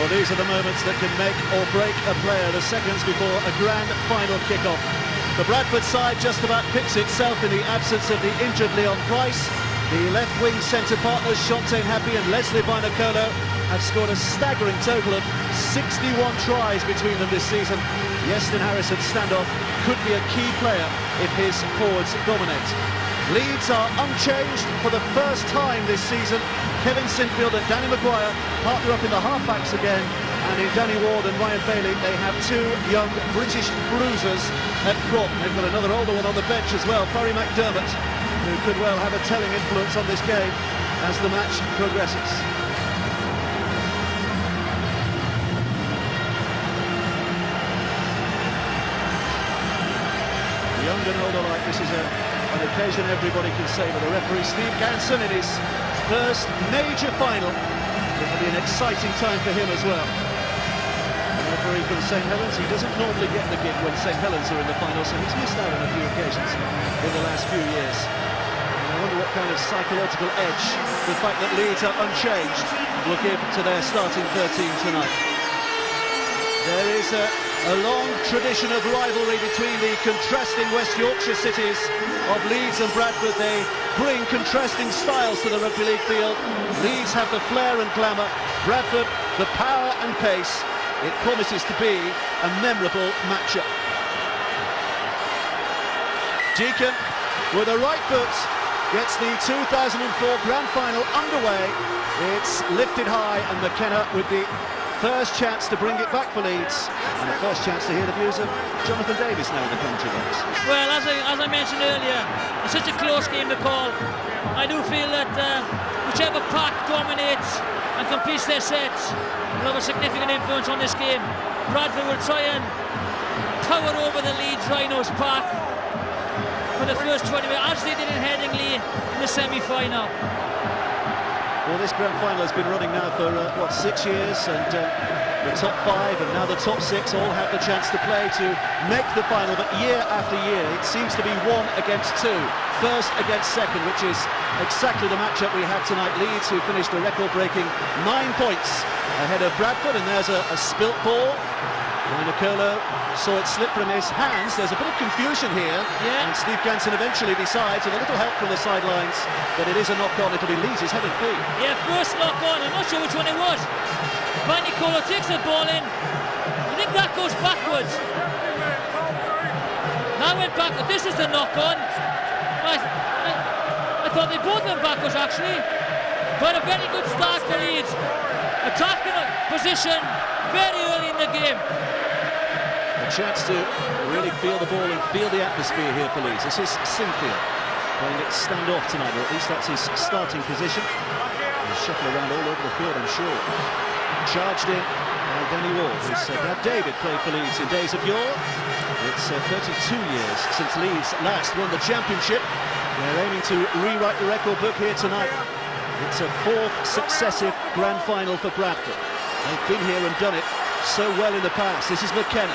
Well, these are the moments that can make or break a player, the seconds before a grand final kick-off. The Bradford side just about picks itself in the absence of the injured Leon Price. The left-wing centre partners, Shontaine Happy and Leslie Vinacolo, have scored a staggering total of 61 tries between them this season. Yeston Harrison's standoff could be a key player if his forwards dominate. Leeds are unchanged for the first time this season. Kevin Sinfield and Danny Maguire partner up in the half-backs again, and in Danny Ward and Ryan Bailey they have two young British bruisers at prop. They've got another older one on the bench as well, Barry McDermott, who could well have a telling influence on this game as the match progresses. Young and old alike, this is an occasion everybody can say, but the referee Steve Ganson in his first major final. It'll be an exciting time for him as well. The referee from St Helens, he doesn't normally get the gig when St Helens are in the final, so he's missed out on a few occasions in the last few years. And I wonder what kind of psychological edge the fact that Leeds are unchanged will give to their starting 13 tonight. There is a long tradition of rivalry between the contrasting West Yorkshire cities of Leeds and Bradford. They bring contrasting styles to the rugby league field. Leeds have the flair and glamour, Bradford the power and pace. It promises to be a memorable matchup. Deacon, with a right foot, gets the 2004 Grand Final underway. It's lifted high, and McKenna with the first chance to bring it back for Leeds, and the first chance to hear the views of Jonathan Davies now in the commentary box. Well, as I mentioned earlier, it's such a close game to call. I do feel that whichever pack dominates and completes their sets will have a significant influence on this game. Bradford will try and power over the Leeds Rhinos pack for the first 20 minutes, as they did in Headingley in the semi-final. Well, this grand final has been running now for, 6 years, and the top 5 and now the top 6 all have the chance to play to make the final, but year after year it seems to be 1 against 2, first against second, which is exactly the matchup we have tonight. Leeds, who finished a record-breaking 9 points ahead of Bradford, and there's a spilt ball. Nicolo saw it slip from his hands. There's a bit of confusion here, and Steve Ganson eventually decides, with a little help from the sidelines, that it is a knock-on. It'll be Leeds' headed feet. Yeah, first knock-on. I'm not sure which one it was. But Nicolo takes the ball in. I think that goes backwards. That went back. This is the knock-on. I thought they both went backwards, actually. But a very good start for Leeds. Attacking position very early in the game. A chance to really feel the ball and feel the atmosphere here for Leeds. This is Sinfield playing it stand-off tonight, or at least that's his starting position. He'll shuffle around all over the field, I'm sure. Charged in by Danny Ward, whose dad David played for Leeds in days of yore. It's 32 years since Leeds last won the championship. They're aiming to rewrite the record book here tonight. It's a 4th successive grand final for Bradford. They've been here and done it so well in the past. This is McKenna,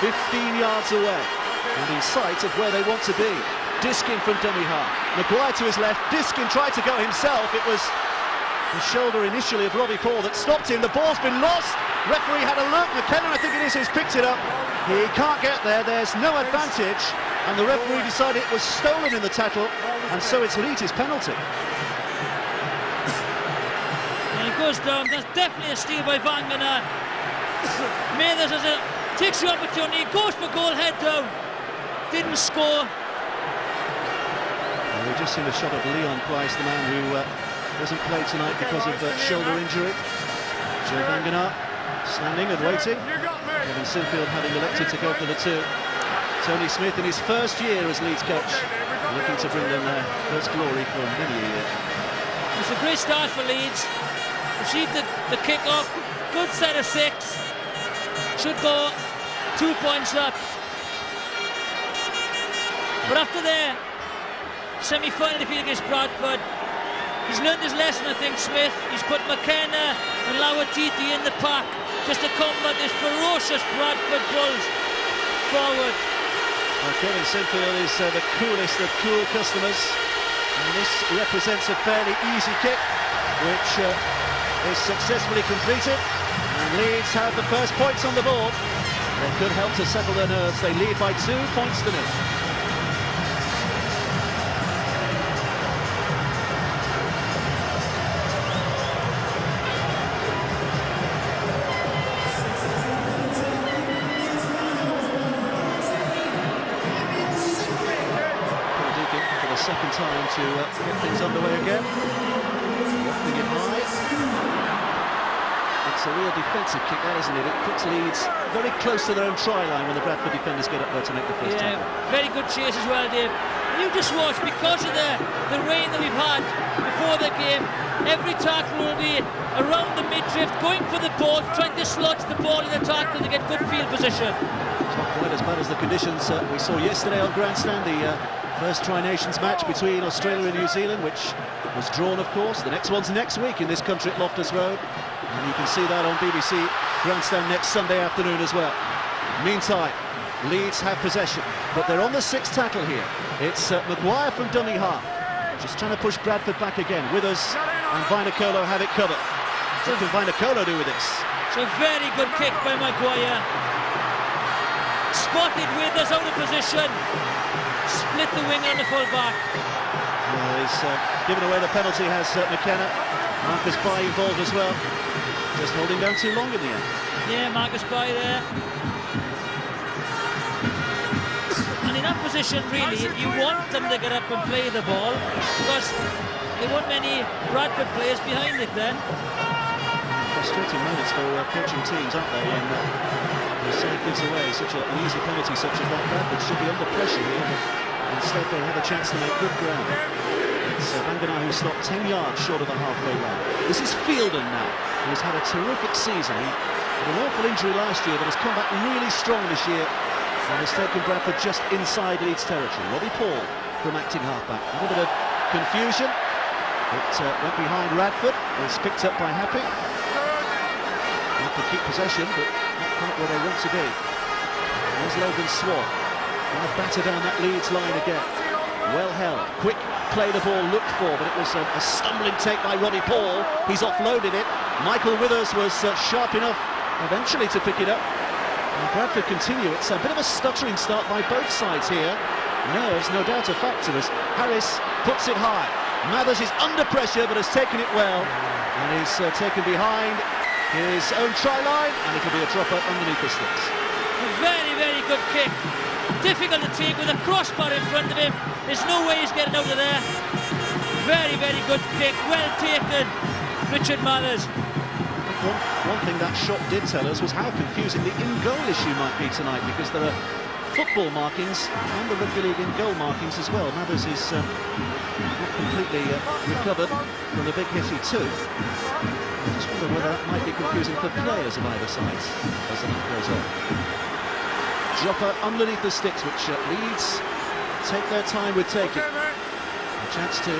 15 yards away, and in sight of where they want to be. Diskin from dummy half. Maguire to his left. Diskin tried to go himself. It was the shoulder initially of Robbie Paul that stopped him. The ball's been lost. Referee had a look. McKenna, I think it is, who's picked it up. He can't get there. There's no advantage, and the referee decided it was stolen in the tackle, and so it's Leeds' penalty. Goes down. That's definitely a steal by Van Gennard. Mathers takes the opportunity, goes for goal, head down, didn't score. Well, we've just seen a shot of Leon Price, the man who doesn't play tonight because of shoulder injury. Joe Van Gennard standing and waiting. Kevin Sinfield having elected to go for the 2. Tony Smith in his first year as Leeds coach looking to bring them their first glory for many a year. It's a great start for Leeds. Received the kick-off, good set of 6. Should go 2 points up. But after their semi-final defeat against Bradford, he's learned his lesson, I think, Smith. He's put McKenna and Lawatiti in the pack just to combat this ferocious Bradford Bulls forward. Well, Kevin Sinfield is the coolest of cool customers, and this represents a fairly easy kick, which is successfully completed, and Leeds have the first points on the board. They could help to settle their nerves. They lead by 2 points to 0. For the second time to get things underway again. Lofting it high. It's a real defensive kick, that, isn't it? It puts Leeds very close to their own try line when the Bradford defenders get up there to make the first tackle. Very good chase as well, Dave. You just watch, because of the rain that we've had before the game, every tackle will be around the mid-drift, going for the ball, trying to sludge the ball in the tackle to get good field position. It's not quite as bad as the conditions we saw yesterday on Grandstand, the first Tri-Nations match between Australia and New Zealand, which was drawn, of course. The next one's next week in this country at Loftus Road, and you can see that on BBC Grandstand next Sunday afternoon as well. Meantime, Leeds have possession, but they're on the 6th tackle here. It's Maguire from dummy half, just trying to push Bradford back again. Withers and Vainikolo have it covered. What can Vainikolo do with this? It's a very good kick by Maguire. Spotted Withers out of position. Split the wing on the full-back. Well, he's given away the penalty, has McKenna. Marcus Bai involved as well. Just holding down too long in the end. Yeah, Marcus Bai there. And in that position, really, you want them to get up and play the ball, because there weren't many Bradford players behind it then. Frustrating moments for coaching teams, aren't they, when the side gives away such an easy penalty such as that. Bradford should be under pressure here, but instead they have a chance to make good ground. It's Vangana who stopped 10 yards short of the halfway line. This is Fielden now, who has had a terrific season. He had an awful injury last year, but has come back really strong this year and has taken Bradford just inside Leeds territory. Robbie Paul from acting halfback. A little bit of confusion. It went behind Radford. It was picked up by Happy. To keep possession, but not quite where they want to be. There's Logan Swart. Now batter down that Leeds line again. Well held. Quick play the ball looked for, but it was a stumbling take by Robbie Paul. He's offloaded it. Michael Withers was sharp enough eventually to pick it up. And Bradford continue. It's a bit of a stuttering start by both sides here. Nerves, no doubt, a factor as Harris puts it high. Mathers is under pressure, but has taken it well. And he's taken behind his own try line, and it'll be a drop up underneath the sticks. A very, very good kick. Difficult to take with a crossbar in front of him. There's no way he's getting out of there. Very, very good kick. Well taken, Richard Mathers. One thing that shot did tell us was how confusing the in-goal issue might be tonight, because there are football markings and the Rugby League in-goal markings as well. Mathers is not completely recovered from the big hit he took. I just wonder whether that might be confusing for players of either side as the night goes on. Dropper underneath the sticks, which Leeds take their time with taking. A chance to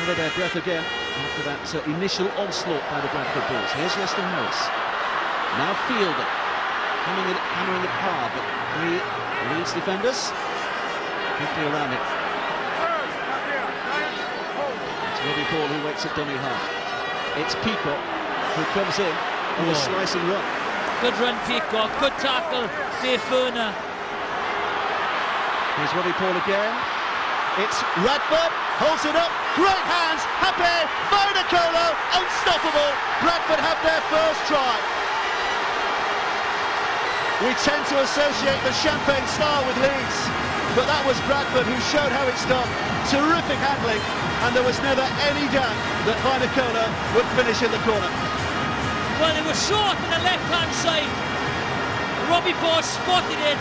gather their breath again after that initial onslaught by the Bradford Bulls. Here's Leston Harris. Now Fielder, hammering it hard, but three Leeds defenders quickly around it. It's Robbie Paul who waits at dummy half. It's Peacock who comes in on a slice and run. Good run, Peacock. Good tackle, Dave Furner. Here's Robbie Paul again. It's Radford, holds it up, great hands, Happy, Vainikolo, unstoppable. Bradford have their first try. We tend to associate the Champagne Star with Leeds, but that was Bradford who showed how it's done. Terrific handling, and there was never any doubt that Vainikolo would finish in the corner. Well, it was short on the left-hand side. Robbie Paul spotted it.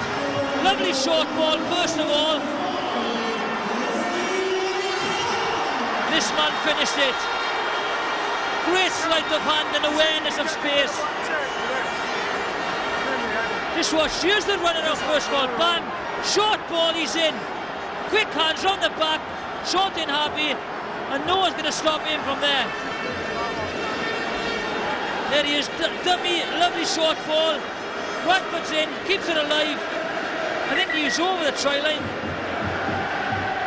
Lovely short ball, first of all. finished it. Great sleight of hand and awareness of space. Just watch, here's the runner off first ball, bang, short ball, he's in. Quick hands round the back, short in happy, and no one's going to stop him from there. There he is, dummy, lovely short ball. Bradford's in, keeps it alive. I think he's over the try line.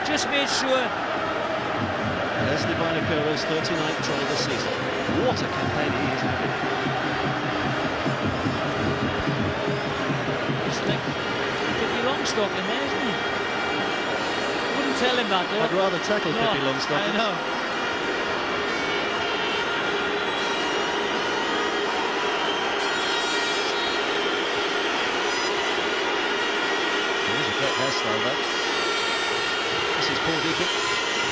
Just made sure. Leslie Vinokour's 39th try of the season. What a campaign he is having. It's like Pippi Longstock in there, isn't he? Wouldn't tell him that though. I'd rather tackle Pippi Longstock. I know. Here's a great hairstyle though. This is Paul Deacon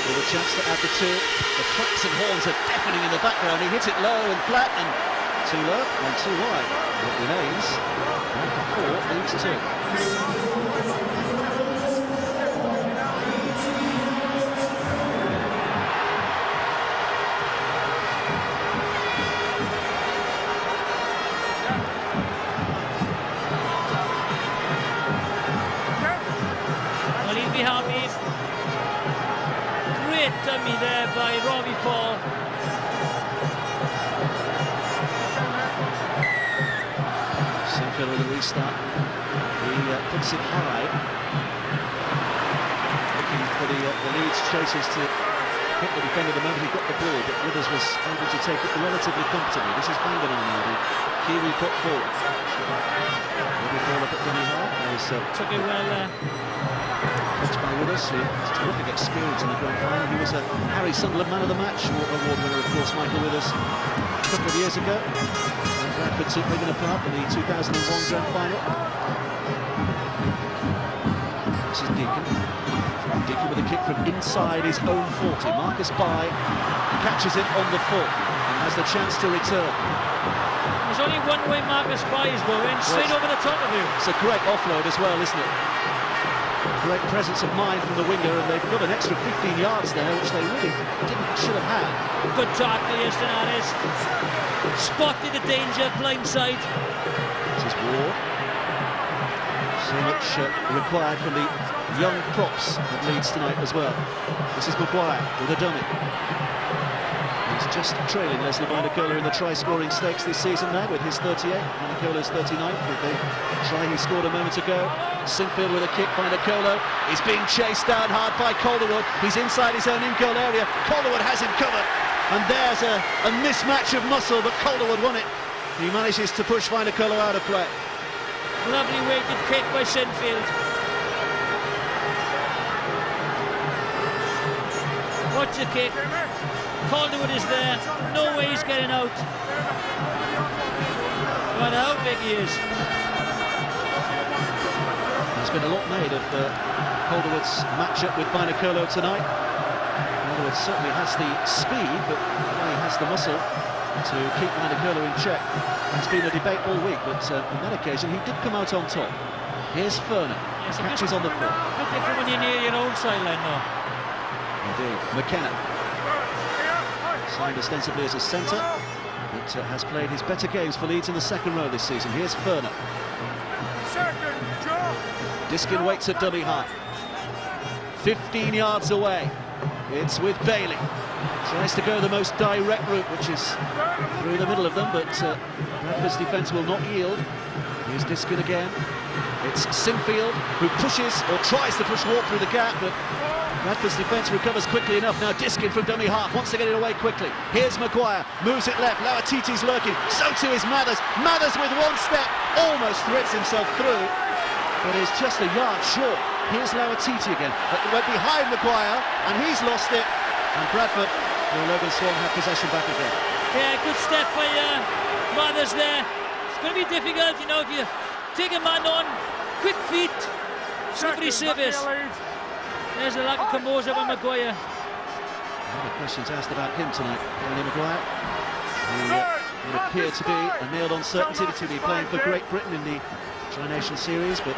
with a chance to add the two. The clacks and horns are deafening in the background. He hits it low and flat and too low and too wide. It remains 1 for 4, Leeds 2. Be happy. Great dummy there by Robbie Paul. Sinfield with a restart. He puts it high. Looking for the Leeds chasers to hit the defender the moment he got the ball, but Withers was able to take it relatively comfortably. This is Vanderman now, the Kiwi put forward. Robbie Paul up at dummy high. Took it well Coached by Withers, who has terrific experience in the grand final. He was a Harry Sunderland Man of the Match award winner, of course, Michael Withers, a couple of years ago. And Bradford took Wigan apart in the 2001 grand final. This is Deacon. Deacon with a kick from inside his own 40. Marcus Bai catches it on the foot and has the chance to return. There's only one way Marcus Bai is going, straight over the top of him. It's a great offload as well, isn't it? Great presence of mind from the winger, and they've got an extra 15 yards there, which they really should have had. Good tackle, Eustanares. Spotted the danger, blindside. This is Ward. So much required from the young props of Leeds tonight as well. This is Maguire with a dummy. He's just trailing Leslie Vinokour in the try-scoring stakes this season now with his 38. Vinokour's 39 with the try he scored a moment ago. Sinfield with a kick. Vinokour is being chased down hard by Calderwood. He's inside his own in-goal area. Calderwood has him covered. And there's a mismatch of muscle, but Calderwood won it. He manages to push Vinokour out of play. Lovely weighted kick by Sinfield. Watch the kick. Calderwood is there. No way he's getting out. No matter how big he is. There's been a lot made of Calderwood's matchup with Vinokour tonight. Calderwood certainly has the speed, but he has the muscle to keep Vinokour in check. It's been a debate all week, but on that occasion he did come out on top. Here's Ferner, yes, catches on the foot. A bit different when you're near your own sideline though. Indeed. McKenna, signed ostensibly as a centre, but has played his better games for Leeds in the second row this season. Here's Ferner. Diskin waits at dummy high. 15 yards away. It's with Bailey. Tries to go the most direct route, which is through the middle of them, but Bradford's defence will not yield. Here's Diskin again. It's Sinfield who pushes, or tries to push Ward through the gap, but Bradford's defence recovers quickly enough. Now Diskin from dummy half wants to get it away quickly. Here's Maguire, moves it left. Lauatiti's lurking, so too is Mathers. Mathers with one step, almost threads himself through, but is just a yard short. Here's Lauatiti again, but went behind Maguire, and he's lost it. And Bradford, Logan Swan, have possession back again. Yeah, good step by Mathers there. It's going to be difficult, you know, if you take a man on, quick feet, slippery service. There's a lack of composure by Maguire. A lot of questions asked about him tonight, Danny Maguire. He would appear to be a nailed-on certainty to be playing for Great Britain in the Tri-Nation Series, but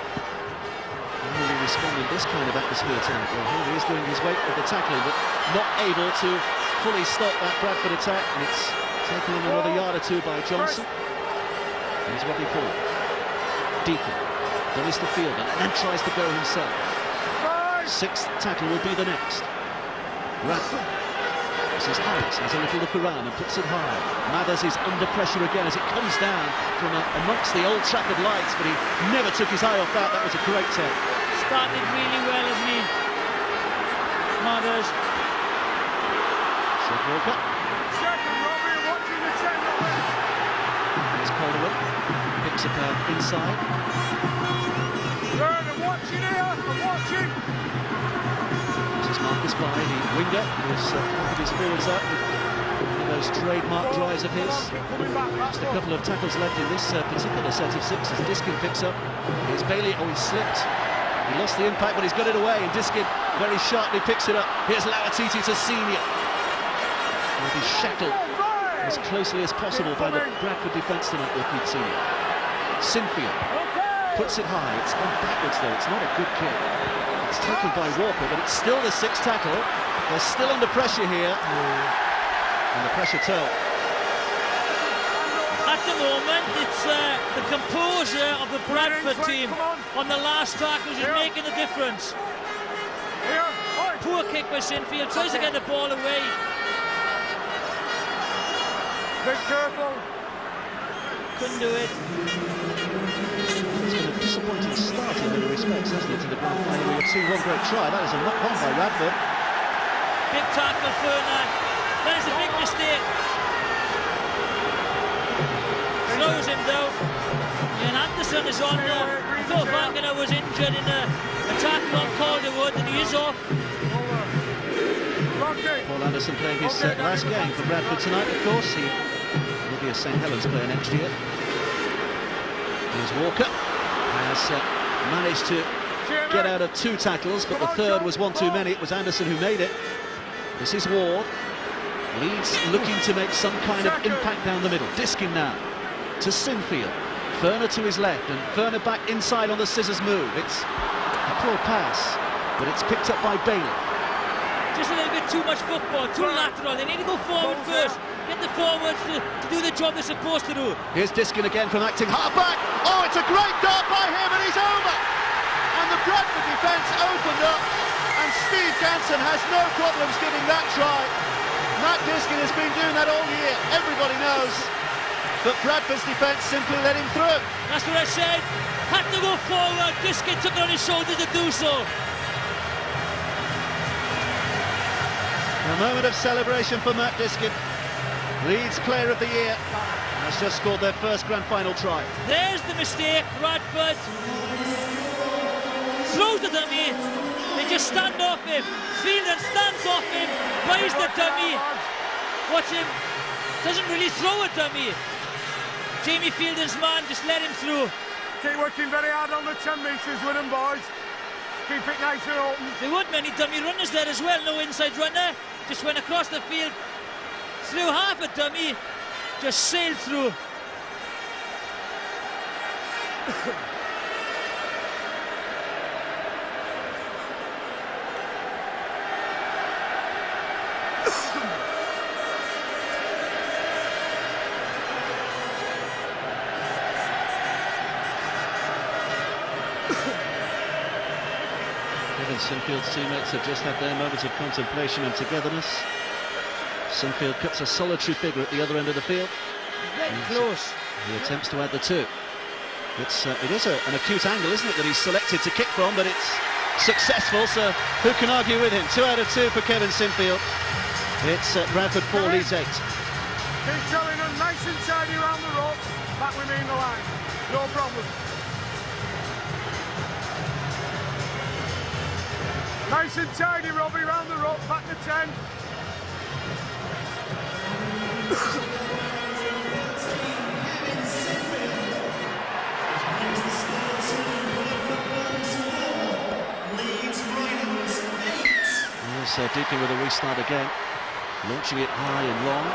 will he respond in this kind of atmosphere tonight? Well, here he is doing his weight with the tackling, but not able to fully stop that Bradford attack, and it's taken him another yard or two by Johnson. Here's Robbie Paul. Deacon dummies the field and then tries to go himself. Sixth tackle will be the next. Bradford. This is Harris, has a little look around and puts it high. Mathers is under pressure again as it comes down from amongst the Old Trafford lights, but he never took his eye off that. That was a great take. Started really well, isn't he? Mathers. Sid Walker. Here's Calderwood. Picks up inside. I'm watching here, I'm watching. This is Marcus by the winger, who's put his forwards up with one of those trademark drives of his. Just a couple of tackles left in this particular set of six as Diskin picks up. Here's Bailey. Oh, he slipped. He lost the impact, but he's got it away, and Diskin very sharply picks it up. Here's Lauatiti to Senior. Will be shackled as closely as possible by the Bradford defence tonight, will Pete Senior. Sinfield puts it high. It's gone backwards though. It's not a good kick. It's taken by Walker, but it's still the sixth tackle. They're still under pressure here, and the pressure told. At the moment, it's the composure of the Bradford team on the last tackles is making the difference. Poor kick by Sinfield, tries to get the ball away. Be careful. Couldn't do it. It's been a disappointing start in many respects, hasn't it, to the grand final? We have seen one great try. That is a knock on by Bradford. Big tackle for that is a big mistake. Slows him though. And Anderson is on there. I thought Wagner was injured in a tackle on Calderwood, and he is off. Paul Anderson playing his last game for Bradford tonight, of course. He will be a St Helens player next year. Here's Walker. Has managed to get out of two tackles, but the third was one too many. It was Anderson who made it. This is Ward. Leeds looking to make some kind of impact down the middle. Diskin now to Sinfield. Ferner to his left, and Ferner back inside on the scissors move. It's a poor pass, but it's picked up by Bailey. Just a little bit too much football, too lateral. They need to go forward first. Get the forwards to do the job they're supposed to do. Here's Diskin again from acting half-back. Oh, it's a great dart by him, and he's over. And the Bradford defence opened up, and Steve Ganson has no problems giving that try. Matt Diskin has been doing that all year. Everybody knows. But Bradford's defence simply let him through. That's what I said. Had to go forward. Diskin took it on his shoulder to do so. A moment of celebration for Matt Diskin. Leeds Player of the Year has just scored their first grand final try. There's the mistake. Bradford throws the dummy. They just stand off him. Fielden stands off him, buys the dummy. Watch him. Doesn't really throw a dummy. Jamie Fielden's man just let him through. Keep working very hard on the 10 metres with them, boys. Keep it nice and open. There weren't many dummy runners there as well. No inside runner. Just went across the field. Threw half a dummy. Just sailed through. Sinfield's teammates have just had their moments of contemplation and togetherness. Sinfield cuts a solitary figure at the other end of the field. Very close. He attempts to add the two. It is an acute angle, isn't it, that he's selected to kick from, but it's successful, so who can argue with him? 2 out of 2 for Kevin Sinfield. It's Bradford 4, Leeds 8. Keep telling them nice and tidy around the rope. Back with me in the line. No problem. Nice and tidy, Robbie, round the rope, back to 10. Here's Deacon with a restart again, launching it high and long.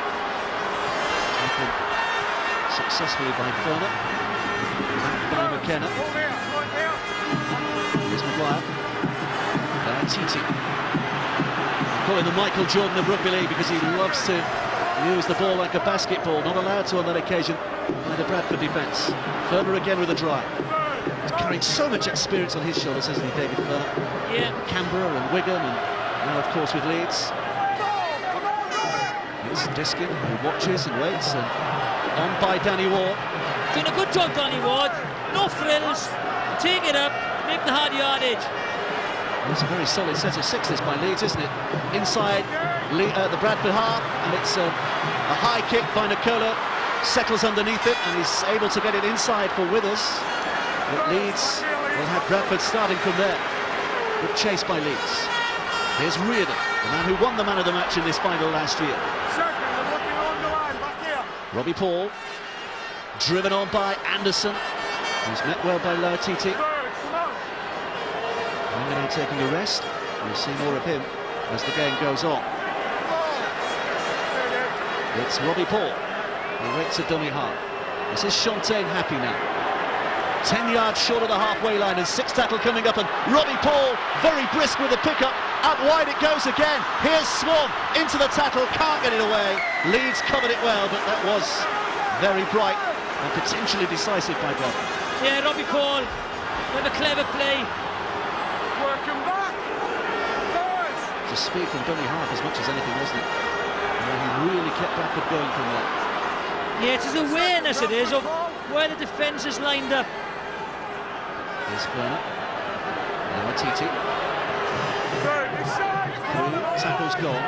Taken successfully by Ferner, back by McKenna. Hold here, hold here. Here's Maguire. Titi. Call him the Michael Jordan of rugby league because he loves to use the ball like a basketball. Not allowed to on that occasion by the Bradford defence. Furner again with a drive. He's carrying so much experience on his shoulders, hasn't he, David Furner? Yeah. Canberra and Wigan, and now, of course, with Leeds. Here's Diskin, who watches and waits, and on by Danny Ward. Doing a good job, Danny Ward. No frills. Take it up, make the hard yardage. It's a very solid set of sixes by Leeds, isn't it? Inside the Bradford half, and it's a high kick by Nicola. Settles underneath it, and he's able to get it inside for Withers. But Leeds will have Bradford starting from there. Good chase by Leeds. Here's Reardon, the man who won the man of the match in this final last year. Robbie Paul, driven on by Anderson, who's met well by Lautiti. Now taking a rest. We'll see more of him as the game goes on. It's Robbie Paul, who waits a dummy half. This is Fontaine happy now. 10 yards short of the halfway line, and 6 tackle coming up, and Robbie Paul very brisk with the pickup. Out wide it goes again. Here's Swan into the tackle, can't get it away. Leeds covered it well, but that was very bright and potentially decisive by Bradford. Yeah, Robbie Paul with a clever play. Working back. Just speed from dummy half as much as anything, wasn't it? And he really kept Bradford going from there. Yeah, it's his awareness it is of where the defence is lined up. Here's Furner. Now Titi. Tackle's gone.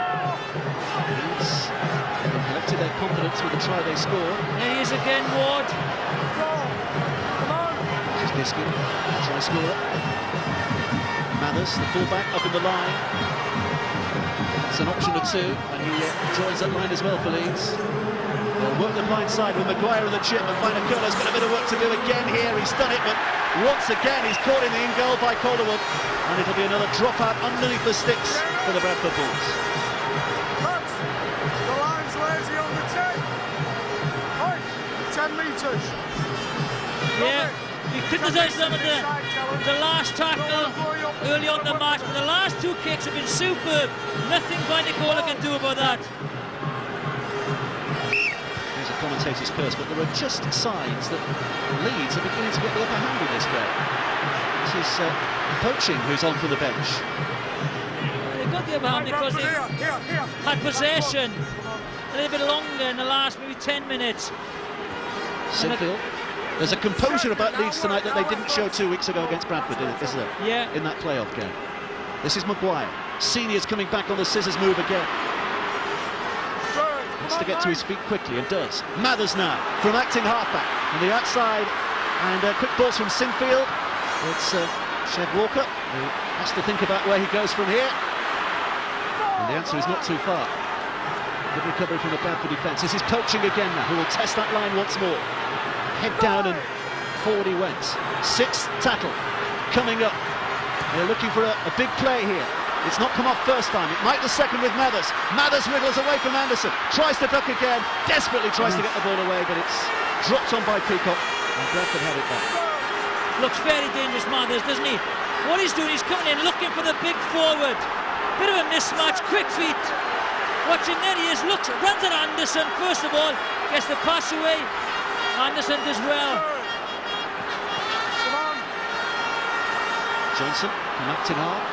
Leeds have collected their confidence with the try they scored. There he is again, Ward. This is Diskin, try scorer. Mathers, the fullback, up in the line. It's an option or two, and he joins that line as well for Leeds. They'll work the blind side with Maguire and the chip, and Finacola's got a bit of work to do again here. He's done it, but once again he's caught in the in-goal by Calderwood, and it'll be another drop out underneath the sticks for the Bradford Bulls. The line's lazy on the 10. Oi, 10 metres. Yeah, we criticised them at the last tackle early on the match, but the last 2 kicks have been superb. Nothing Nicola can do about that. There's a commentator's curse, but there are just signs that Leeds are beginning to get the upper hand in this game. This is Poaching who's on for the bench. They got the upper hand because they had possession a little bit longer in the last maybe 10 minutes. Sinfield. There's a composure about Leeds tonight that they didn't show 2 weeks ago against Bradford, isn't there? Yeah. In that playoff game. This is Maguire. Senior's coming back on the scissors move again. Wants to get to his feet quickly, and does. Mathers now from acting halfback on the outside, and quick balls from Sinfield. It's Chev Walker who has to think about where he goes from here, and the answer is not too far. Good recovery from the Bradford defence. This is Poaching again now, who will test that line once more. Head down and forward he went. 6th tackle coming up. They're looking for a big play here. It's not come off first time. It might the second with Mathers. Mathers wriggles away from Anderson. Tries to duck again. Desperately tries to get the ball away, but it's dropped on by Peacock, and Bradford have it back. Looks very dangerous, Mathers, doesn't he? What he's doing, he's coming in looking for the big forward. Bit of a mismatch, quick feet. Watching, there he is, looks, runs at Anderson first of all, gets the pass away. Anderson does well. Johnson from acting half.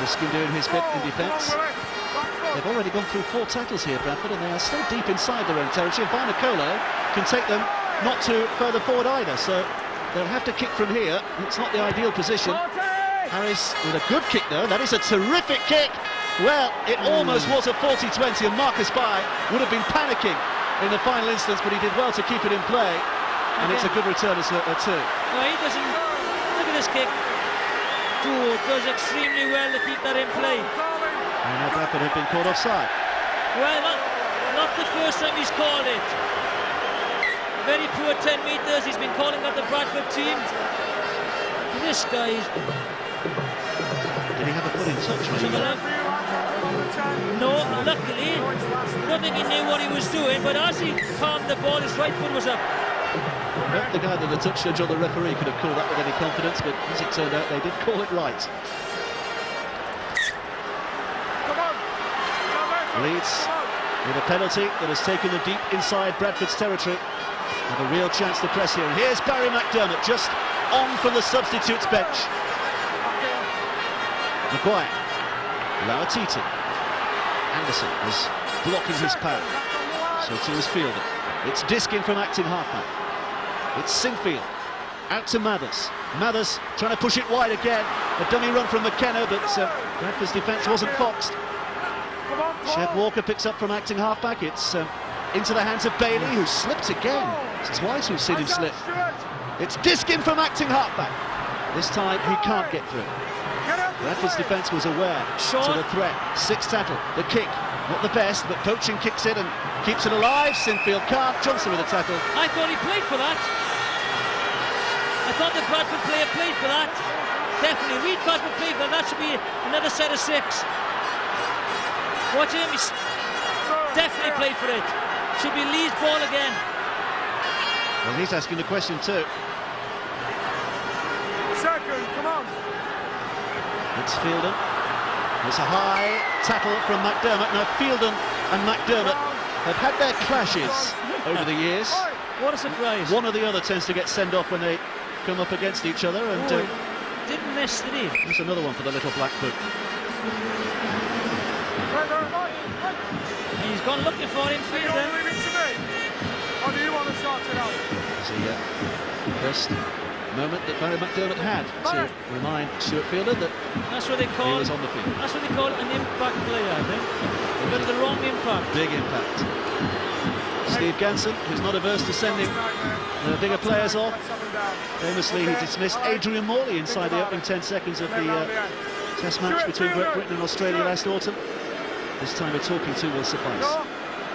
Diskin doing his bit in defence. They've already gone through 4 tackles here, Bradford, and they are still deep inside their own territory. And Nicola can take them not too further forward either, so they'll have to kick from here. It's not the ideal position. Harris with a good kick though. That is a terrific kick. Well, it almost was a 40-20, and Marcus Bai would have been panicking in the final instance, but he did well to keep it in play, and it's a good return as a 2. No, he doesn't. Look at this kick. Dude does extremely well to keep that in play. And now Bradford have been caught offside. Well, not the first time he's called it. Very poor 10 metres. He's been calling out the Bradford team. This guy is... Did he have a foot in touch? No, luckily, I don't think he knew what he was doing, but as he palmed the ball, his right foot was up. Not the guy that the touch judge or the referee could have called that with any confidence, but as it turned out, they did call it right. Leeds with a penalty that has taken them deep inside Bradford's territory. Have a real chance to press here. And here's Barry McDermott just on from the substitutes bench. Maguire, Lauatiti. Anderson was blocking his path. So too was Fielder. It's Diskin from acting halfback. It's Sinfield. Out to Mathers. Mathers trying to push it wide again. A dummy run from McKenna, but Bradford's defence wasn't foxed. Shed Walker picks up from acting halfback. It's into the hands of Bailey, who slipped again. It's twice we've seen him slip. It's Diskin from acting halfback. This time he can't get through. Bradford's defence was aware to the threat. Sixth tackle, the kick, not the best, but Poaching kicks it and keeps it alive. Sinfield can't. Johnson with a tackle. I thought he played for that. I thought the Bradford player played for that. Definitely, Reed Bradford played for that. That should be another set of 6. Watch him, he's definitely played for it. Should be Leeds' ball again. Well, he's asking the question too. Second, come on. It's Fielden. It's a high tackle from McDermott. Now Fielden and McDermott have had their clashes over the years. What a surprise. One or the other tends to get sent off when they come up against each other, and didn't miss, did he? There's another one for the little black book. He's gone looking for him, Do you want to leave it to me? Or do you want to sort it out? It's the first moment that Barry McDermott had to remind Stuart Fielder that that's what they call, he was on the field. That's what they call an impact player, I think. But the wrong impact. Big impact. Steve Ganson, who's not averse to sending the bigger players off. Famously, he dismissed Adrian Morley inside the opening 10 seconds of the Test match between Great Britain and Australia last autumn. This time a talking to will suffice.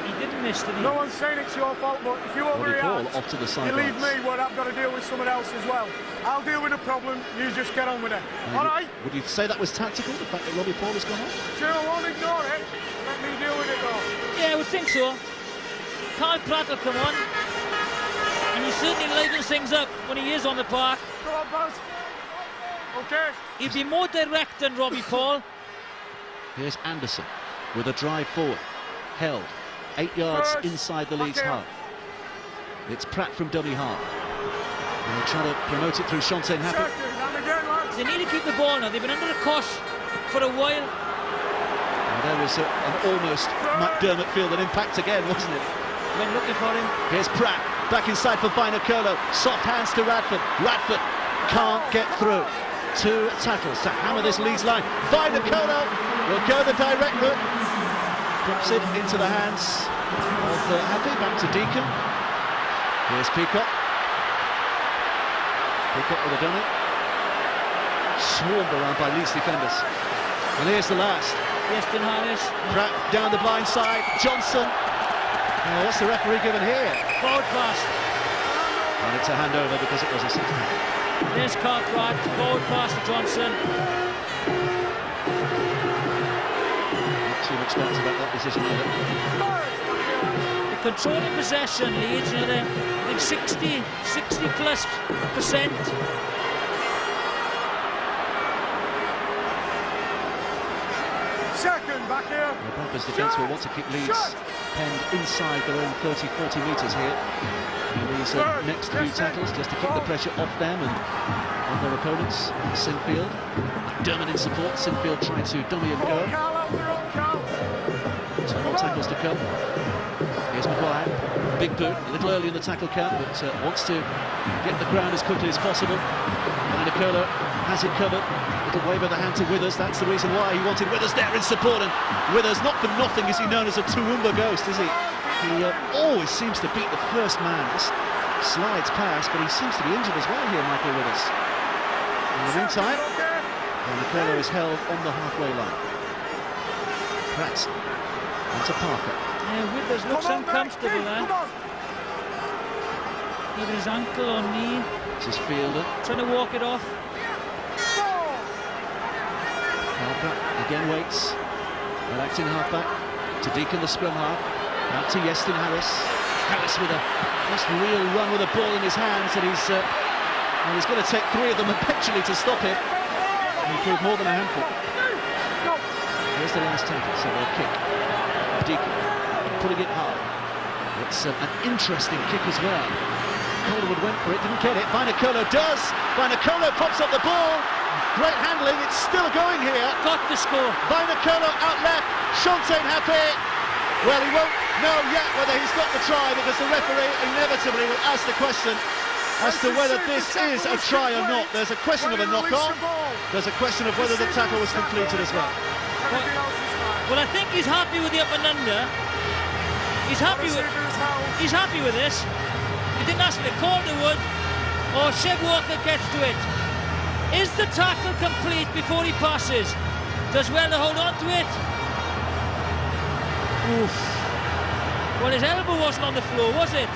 He didn't miss, did he? No one's saying it's your fault, but if you overreact, off to the you leave me where I've got to deal with someone else as well. I'll deal with the problem, you just get on with it. All right? Would you say that was tactical, the fact that Robbie Paul has gone off? Sure, I won't ignore it. Let me deal with it though. Yeah, I would think so. Carl Pratt will come on. And he certainly lightens things up when he is on the park. Go on, boss. Okay. He'd be more direct than Robbie Paul. Here's Anderson with a drive forward. Held 8 yards inside the Leeds half. It's Pratt from dummy half. And they're trying to promote it through Shontaine Happy. They need to keep the ball now. They've been under the cosh for a while. And there was an almost McDermott field, an impact again, wasn't it? Went looking for him. Here's Pratt, back inside for Vinocola. Soft hands to Radford. Radford can't get through. 2 tackles to hammer this Leeds line. Vinocola will go the direct route. Drops it into the hands of Happy, back to Deacon. Here's Peacock. Peacock with a dummy. Swarmed around by Leeds defenders. And here's the last. Weston Harris. Pratt down the blind side. Johnson. What's the referee given here? Forward pass. And it's a handover because it was a 6-man. There's Carl Pratt. Forward pass to Johnson. Too much doubts about that decision either. The controlling possession Leeds, you know, they're, I think 60+%. Second, back here. Bradford's defence will want to keep Leeds penned inside their own 30-40 metres here. And these next few tackles just to keep the pressure off them and on their opponents. Sinfield, McDermott in support. Sinfield trying to dummy and go. 2 more tackles to come. Here's Maguire, big boot, a little early in the tackle count, but wants to get the ground as quickly as possible. Nicola has it covered. Little wave of the hand to Withers. That's the reason why he wanted Withers there in support. And Withers, not for nothing, is he known as a Toowoomba ghost, is he? He always seems to beat the first man. Just slides past, but he seems to be injured as well here, Michael Withers. In the meantime, Nicola is held on the halfway line. Pratt onto Parker. Yeah, Withers looks uncomfortable there. Either his ankle or knee. This is Fielder. Trying to walk it off. Parker again waits. Well, acting halfback to Deacon, the scrum half. Out to Yeston Harris. Harris with a Just a real run with a ball in his hands, and he's going to take 3 of them eventually to stop it. And he proved more than a handful. Here's the last tackle, so they'll kick. Deacon putting it hard. It's an interesting kick as well. Calderwood went for it, didn't get it. Vainikolo does. Vainikolo pops up the ball. Great handling, it's still going here. Got the score. Vainikolo out left. Shontain happy. Well, he won't know yet whether he's got the try, because the referee inevitably will ask the question as to whether this is a try or not. There's a question of a knock-on. There's a question of whether the tackle was completed as well. Well, I think he's happy with the up and under. He's happy with this. He didn't ask for it. Calderwood or Chev Walker gets to it. Is the tackle complete before he passes? Does Welder hold on to it? Oof. Well, his elbow wasn't on the floor, was it?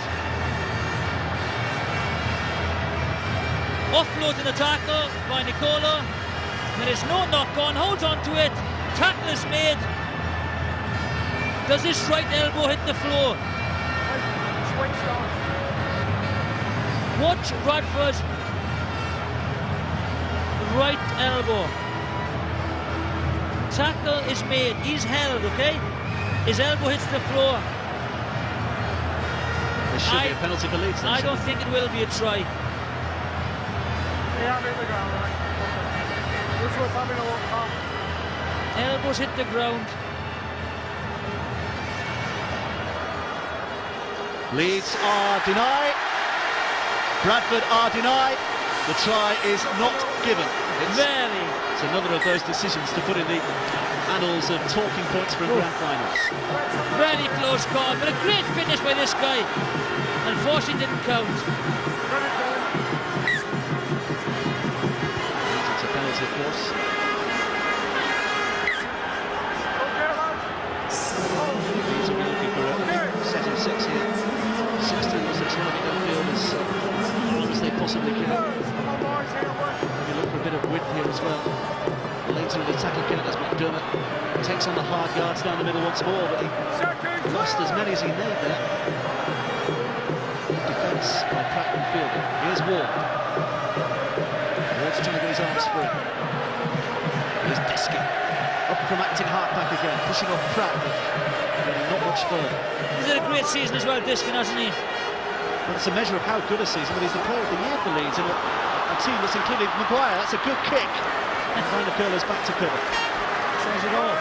Offloading the tackle by Nicolo. There is no knock-on, holds on to it. Tackle is made. Does his right elbow hit the floor? Watch Bradford's right elbow. Tackle is made. He's held, okay? His elbow hits the floor. There should be a penalty for Leeds. I don't think it will be a try. Yeah, hit the ground, right? Which was having a walk on. Elbows hit the ground. Leeds are denied. Bradford are denied. The try is not given. It's another of those decisions to put in the annals of talking points for grand finals. Very close call, but a great finish by this guy. Unfortunately, didn't count. It's a penalty, of course. Leeds will be looking for a set of 6 here. 16 was the target upfield as long as they possibly can. Maybe look for a bit of width here as well. Later in the tackle kill as McDermott takes on the hard yards down the middle once more, but he lost as many as he made there. Good defence by Pratt and Fielder. Here's Ward. Ward's trying to get his arms free. Here's Diskin. Up from acting half-back again, pushing off Pratt, but getting not much further. He's had a great season as well, Diskin, hasn't he? Well, it's a measure of how good a season, but he's the player of the year for Leeds in a team that's included Maguire. That's a good kick. And Vainikolo's back to cover. Says it all.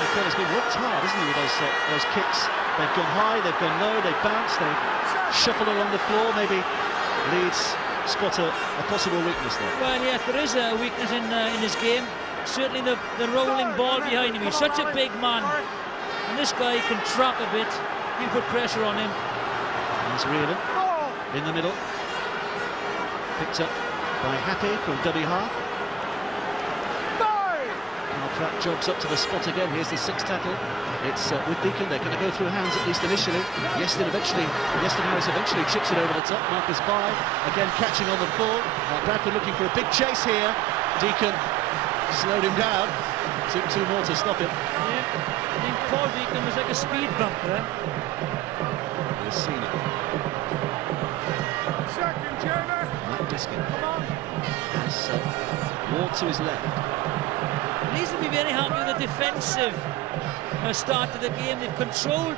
Vainikolo's been worked hard, isn't he, with those kicks? They've gone high, they've gone low, they've bounced, they've shuffled along the floor. Maybe Leeds spot a possible weakness there. Well, yes, there is a weakness in his game. Certainly the rolling ball behind him. He's such a big man. And this guy can trap a bit. You put pressure on him. He's reeling in the middle. Picked up by Happy from dummy half. Pratt jogs up to the spot again. Here's the 6th tackle. It's with Deacon. They're going to go through hands at least initially. Yeston Harris eventually chips it over the top. Marcus Bai again catching on the full. Bradford looking for a big chase here. Deacon slowed him down. Took 2 more to stop him. Yeah, I think Paul Deacon was like a speed bump there. Here's Cena. Second, Jonah. Matt Diskin. Come on. Has Ward to his left. Leeds will be very happy with the defensive start to the game. They've controlled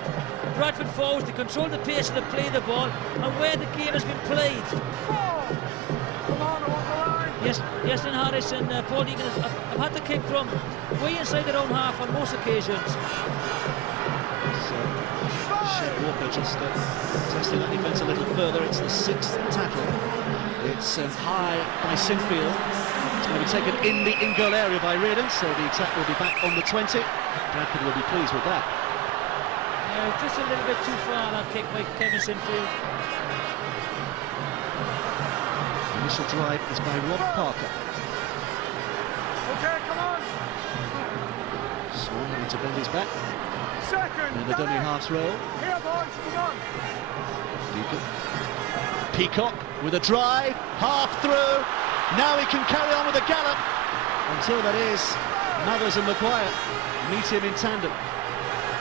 Bradford forwards, they controlled the pace of the play of the ball, and where the game has been played. Come on, along the line. Yes, Yeston Harris and Paul Deacon have had the kick from way inside their own half on most occasions. Chev Walker just testing that defence a little further. It's the 6th tackle. It's high by Sinfield. It's going to be taken in the in-goal area by Reardon, so the attack will be back on the 20. Bradford will be pleased with that. Yeah, just a little bit too far, that kick by Kevin Sinfield. The initial drive is by Rob Parker. Okay, come on. Swan having to bend his back. Second. And the dummy halves roll. Here, boys, come on. Deacon. Peacock with a drive, half through. Now he can carry on with a gallop until that is Mathers and Maguire meet him in tandem.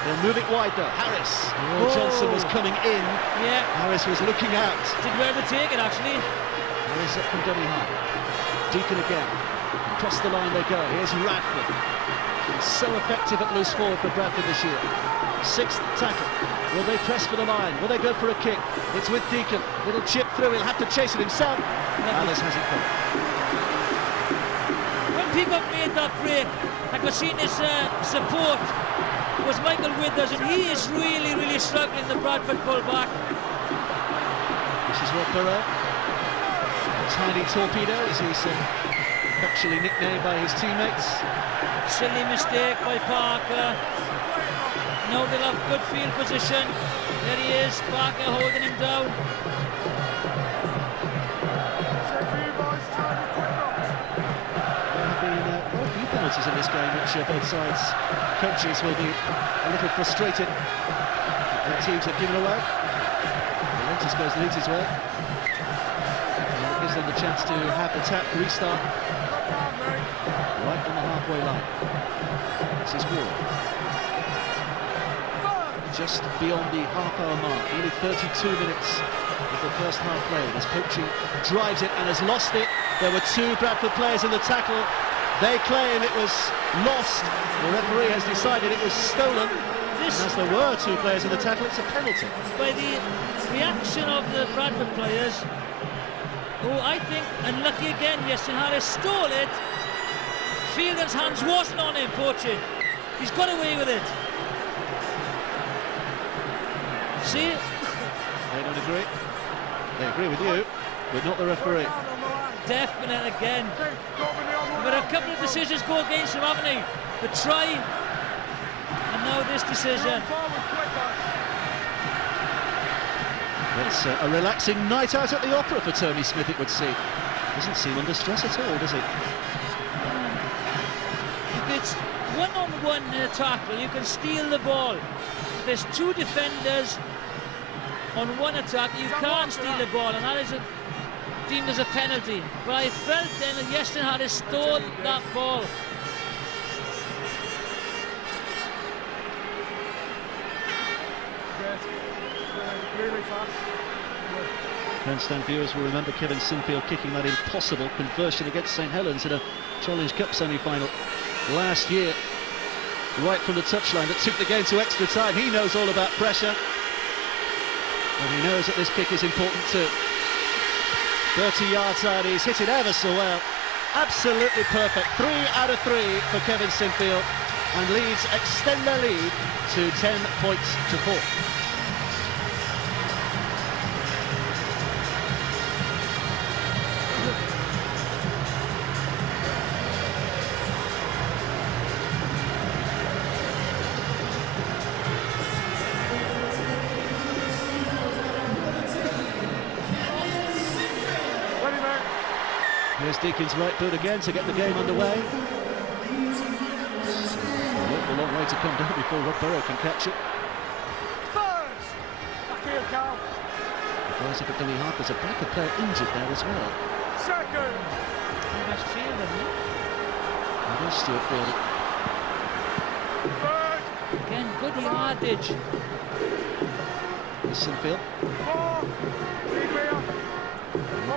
They'll move it wide though. Harris. Oh, Johnson was coming in. Yeah. Harris was looking out. Did well to take it actually. Harris up from dummy half. Deacon again. Across the line they go. Here's Bradford. So effective at loose forward for Bradford this year. Sixth tackle. Will they press for the line? Will they go for a kick? It's with Deacon. Little chip through. He'll have to chase it himself. Alice has it covered. When Peacock made that break, I could see his support was Michael Withers, and he is really struggling, the Bradford full-back. This is Rob Burrow. Tiny torpedo, as he's actually nicknamed by his teammates. Silly mistake by Parker. Now they'll have good field position. There he is, Parker holding him down. There have been quite a few penalties in this game, which both sides' coaches will be a little frustrated their teams have given away. The latest goes Leeds' way. And it gives them the chance to have the tap restart right on the halfway line. This is Ward. Just beyond the half-hour mark, nearly 32 minutes of the first half played as Poaching drives it and has lost it. There were two Bradford players in the tackle. They claim it was lost. The referee has decided it was stolen. And as there were two players in the tackle, it's a penalty. By the reaction of the Bradford players, who I think, unlucky again, Justin Harris stole it. Fielder's hands wasn't on him, Poaching. He's got away with it. See? They don't agree. They agree with you, but not the referee. Definite again. But a couple of decisions go against him, haven't they? The try, and now this decision. It's a relaxing night out at the opera for Tony Smith, it would seem. Doesn't seem under stress at all, does he? If it's one-on-one in a tackle, you can steal the ball. If there's two defenders on one attack, you can't steal the ball, and that is deemed as a penalty. But I felt then that Justin Harris stole that ball. Really fast. Grandstand viewers will remember Kevin Sinfield kicking that impossible conversion against St Helens in a Challenge Cup semi-final last year, right from the touchline, that took the game to extra time. He knows all about pressure, and he knows that this kick is important too. 30 yards out, he's hit it ever so well. Absolutely perfect. 3 out of 3 for Kevin Sinfield, and Leeds extend their lead to 10 points to 4. Here's Deacon's right boot again to get the game underway. A long way to come down before Rob Burrow can catch it. First! Back here, Carl. Guys up at dummy half, there's a Bradford player injured there as well. Second! That's Fielder, isn't it? And there's Stuart Fielder. Third! Again, good yardage. There's Sinfield. 4! Keep here!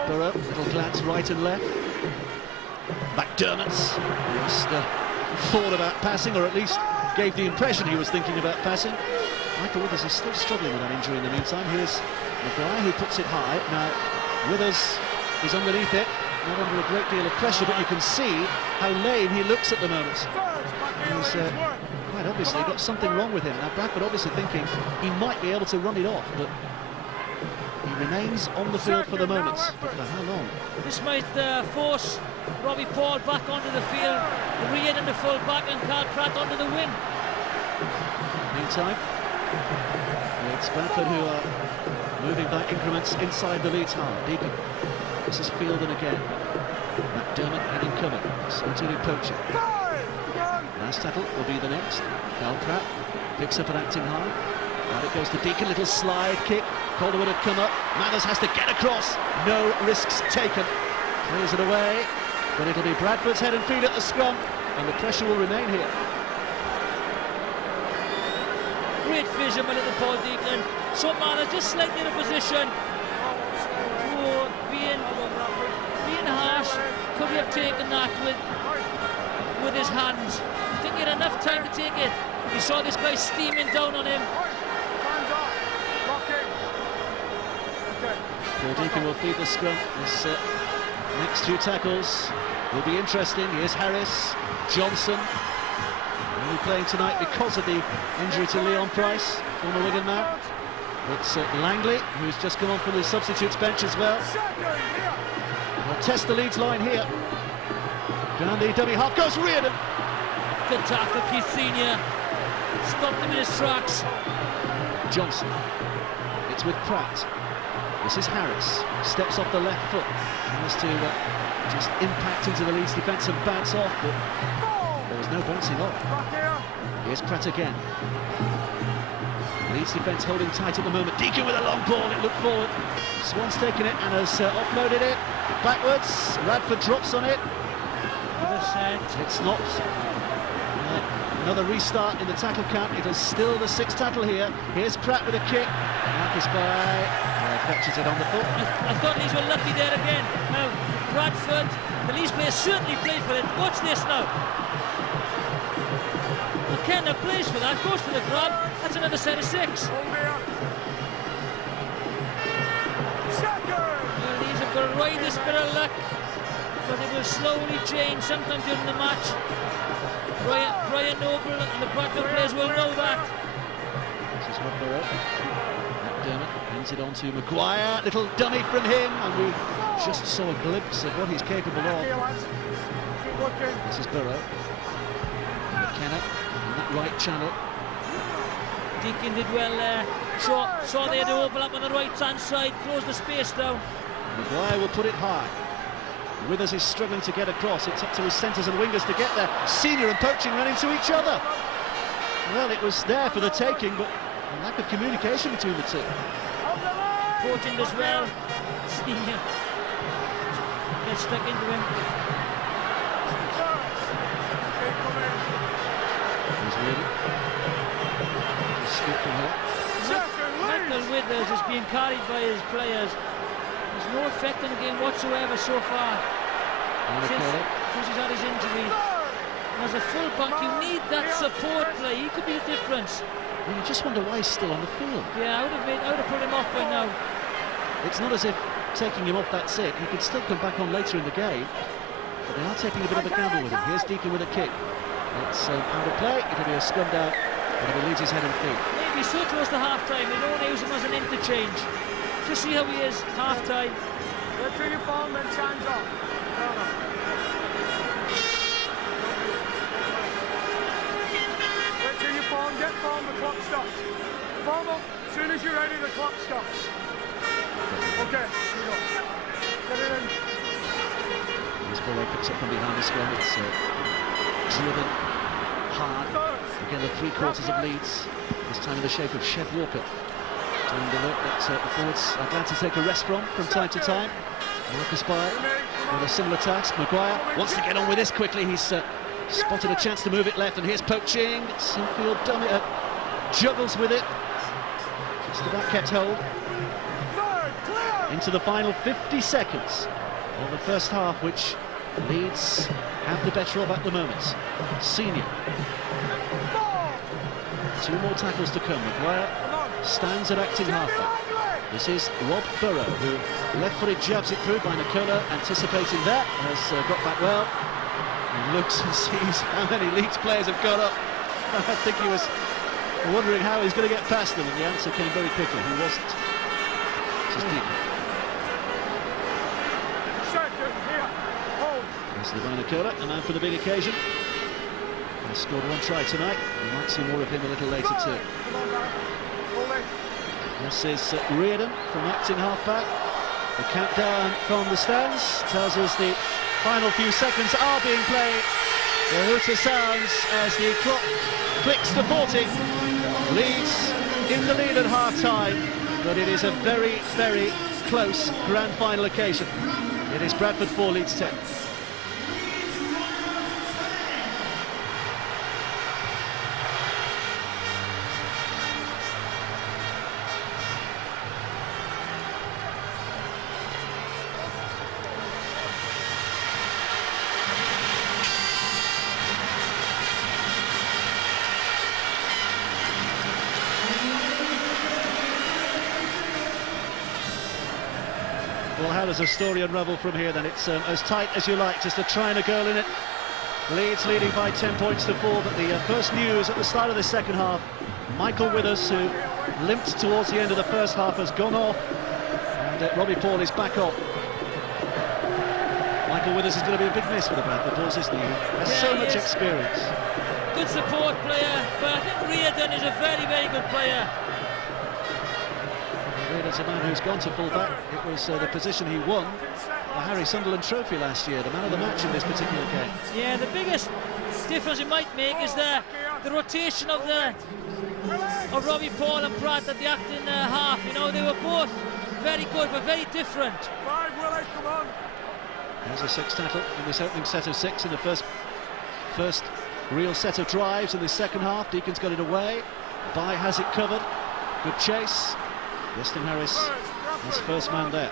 Burrow, little glance right and left. McDermott's just thought about passing, or at least gave the impression he was thinking about passing. Michael Withers is still struggling with that injury in the meantime. Here's McGuire, who puts it high. Now, Withers is underneath it, not under a great deal of pressure, but you can see how lame he looks at the moment. He's quite obviously got something wrong with him. Now, Bradford obviously thinking he might be able to run it off, but he remains on the field for the moment. But for how long? This might force Robbie Paul back onto the field, Reid in the full back, and Carl Pratt onto the wing. Meantime, it's Bradford who are moving by increments inside the Leeds half. Deacon. This is Fielden again. McDermott had him covered. So to do Poaching. Last tackle will be the next. Carl Pratt picks up an acting half. Out it goes to Deacon, little slide kick. Calderwood had come up. Mathers has to get across. No risks taken. Clears it away. But it'll be Bradford's head and feet at the scrum, and the pressure will remain here. great vision by little Paul Deacon. Some man is just slightly in a position. Oh, being harsh. Could he have taken that with his hands? I think he had enough time to take it. He saw this guy steaming down on him. Paul Deacon will feed the scrum. This next two tackles will be interesting. Here's Harris, Johnson, only playing tonight because of the injury to Leon Price, former Wigan man. It's Langley, who's just come on from the substitutes bench as well. They'll test the Leeds line here. Down the dummy half goes Reardon. Good tackle, Keith Senior. Stopped him in his tracks. Johnson. It's with Pratt. This is Harris. Steps off the left foot. Tries to just impact into the Leeds defence and bounce off, but there was no bouncing off. Here's Pratt again. Leeds defence holding tight at the moment. Deacon with a long ball. It looked forward. Swan's taken it and has offloaded it backwards. Bradford drops on it. It's not. Another restart in the tackle count. It is still the sixth tackle here. Here's Pratt with a kick. Marcus catches it on the foot. I thought Leeds were lucky there again. Now, Bradford, the Leeds player certainly played for it. Watch this now. McKenna plays for that, goes for the grab. That's another set of six. Well, Leeds have got to ride this bit of luck, but it will slowly change sometime during the match. Brian Noble and the Bradford players will know that. This is Woodborough. McDermott hands it on to Maguire. Little dummy from him, and we just saw a glimpse of what he's capable of. This is Burrow. McKenna in that right channel. Deacon did well there. Saw they had to overlap on the right-hand side, close the space down. Maguire will put it high. Withers is struggling to get across. It's up to his centres and wingers to get there. Senior and Poaching run into each other. Well, it was there for the taking, but a lack of communication between the two. Poaching as well. Senior gets stuck into him. He's really scoop from here. Michael Withers is being carried by his players. There's no effect on the game whatsoever so far since he's had his injury. As a full-back, you need that support play. He could be the difference. Well, you just wonder why he's still on the field. Yeah, I would have put him off by now. It's not as if taking him off that's it. He could still come back on later in the game, but they are taking a bit of a gamble with him. Here's Deacon with a kick. It's out of play. It'll be a scummed out, but it leads his head and feet. Maybe so close to half-time, they don't want to use him as an interchange. Just see how he is, half-time. Wait till you form, then change off. Wait till you form, get form, the clock stops. Form up, as soon as you're ready, the clock stops. Okay, here we go. Get it in. This ball picks up from behind the scrum. It's driven hard. Again, the three-quarters of Leeds, this time in the shape of Chev Walker. Doing the work that the forwards are glad to take a rest from time to time. Marcus Baer with a similar task. Maguire wants to get on with this quickly. He's spotted a chance to move it left, and here's Poaching. Sinfield juggles with it. Just about kept hold. Into the final 50 seconds of the first half, which Leeds have the better of at the moment. Senior. 2 more tackles to come. Maguire stands at acting halfback. This is Rob Burrow, who left-footed jabs it through by Nicola, anticipating that, has got back well. He looks and sees how many Leeds players have got up. I think he was wondering how he's going to get past them, and the answer came very quickly. He wasn't. This is Deacon. This is by Nicola, a man for the big occasion. He scored 1 try tonight. We might see more of him a little later too. This is Reardon from acting halfback. The countdown from the stands tells us the final few seconds are being played. The hooter sounds as the clock clicks to 40. Leeds in the lead at half-time, but it is a very, very close grand final occasion. It is Bradford 4, Leeds 10. how does a story unravel from here then? It's as tight as you like, just a try and a goal in it. Leeds leading by 10 points to 4, but the first news at the start of the second half, Michael Withers, who limped towards the end of the first half, has gone off, and Robbie Paul is back on. Michael Withers is going to be a big miss for the Bradford Bulls, isn't he? Has so much experience. Good support player, but I think Reardon is a very, very good player. Reardon's a man who's gone to full-back. It was the position he won the Harry Sunderland Trophy last year, the man of the match in this particular game. Yeah, the biggest difference it might make is the rotation of Robbie Paul and Pratt at the acting half. You know, they were both very good, but very different. There's a six tackle in this opening set of 6 in the first real set of drives in the second half. Deacon's got it away. Bye has it covered. Good chase. Weston Harris is first man there.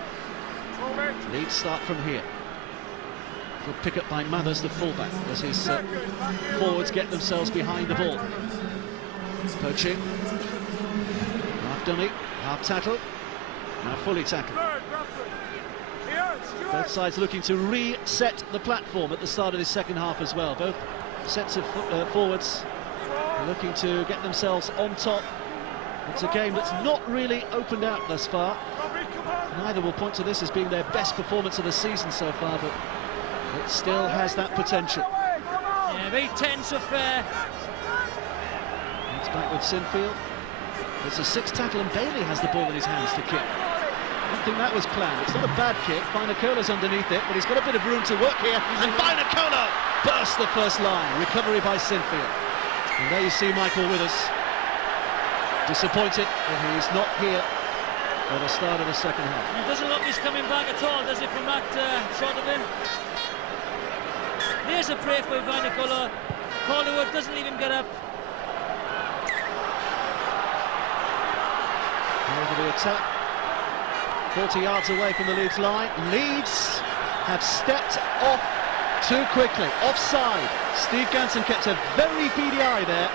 Leeds start from here. Good pick up by Mathers, the fullback, as his forwards get themselves behind the ball. Poaching. Half dummy, half tackle. Now fully tackled. Both sides looking to reset the platform at the start of this second half as well. Both sets of forwards looking to get themselves on top. It's a game that's not really opened out thus far. Neither will point to this as being their best performance of the season so far, but it still has that potential. Yeah, very tense affair. It's back with Sinfield. It's a 6 tackle and Bailey has the ball in his hands to kick. I don't think that was planned. It's not a bad kick. Binacola's underneath it, but he's got a bit of room to work here. And Binacola bursts the first line. Recovery by Sinfield. And there you see Michael Withers. Disappointed that he's not here at the start of the second half. It doesn't look he's coming back at all, does it, from that shot of him? There's a break by Binacola. Calderwood doesn't leave him get up. Over the attack. 40 yards away from the Leeds line. Leeds have stepped off too quickly. Offside. Steve Ganson kept a very beady eye there.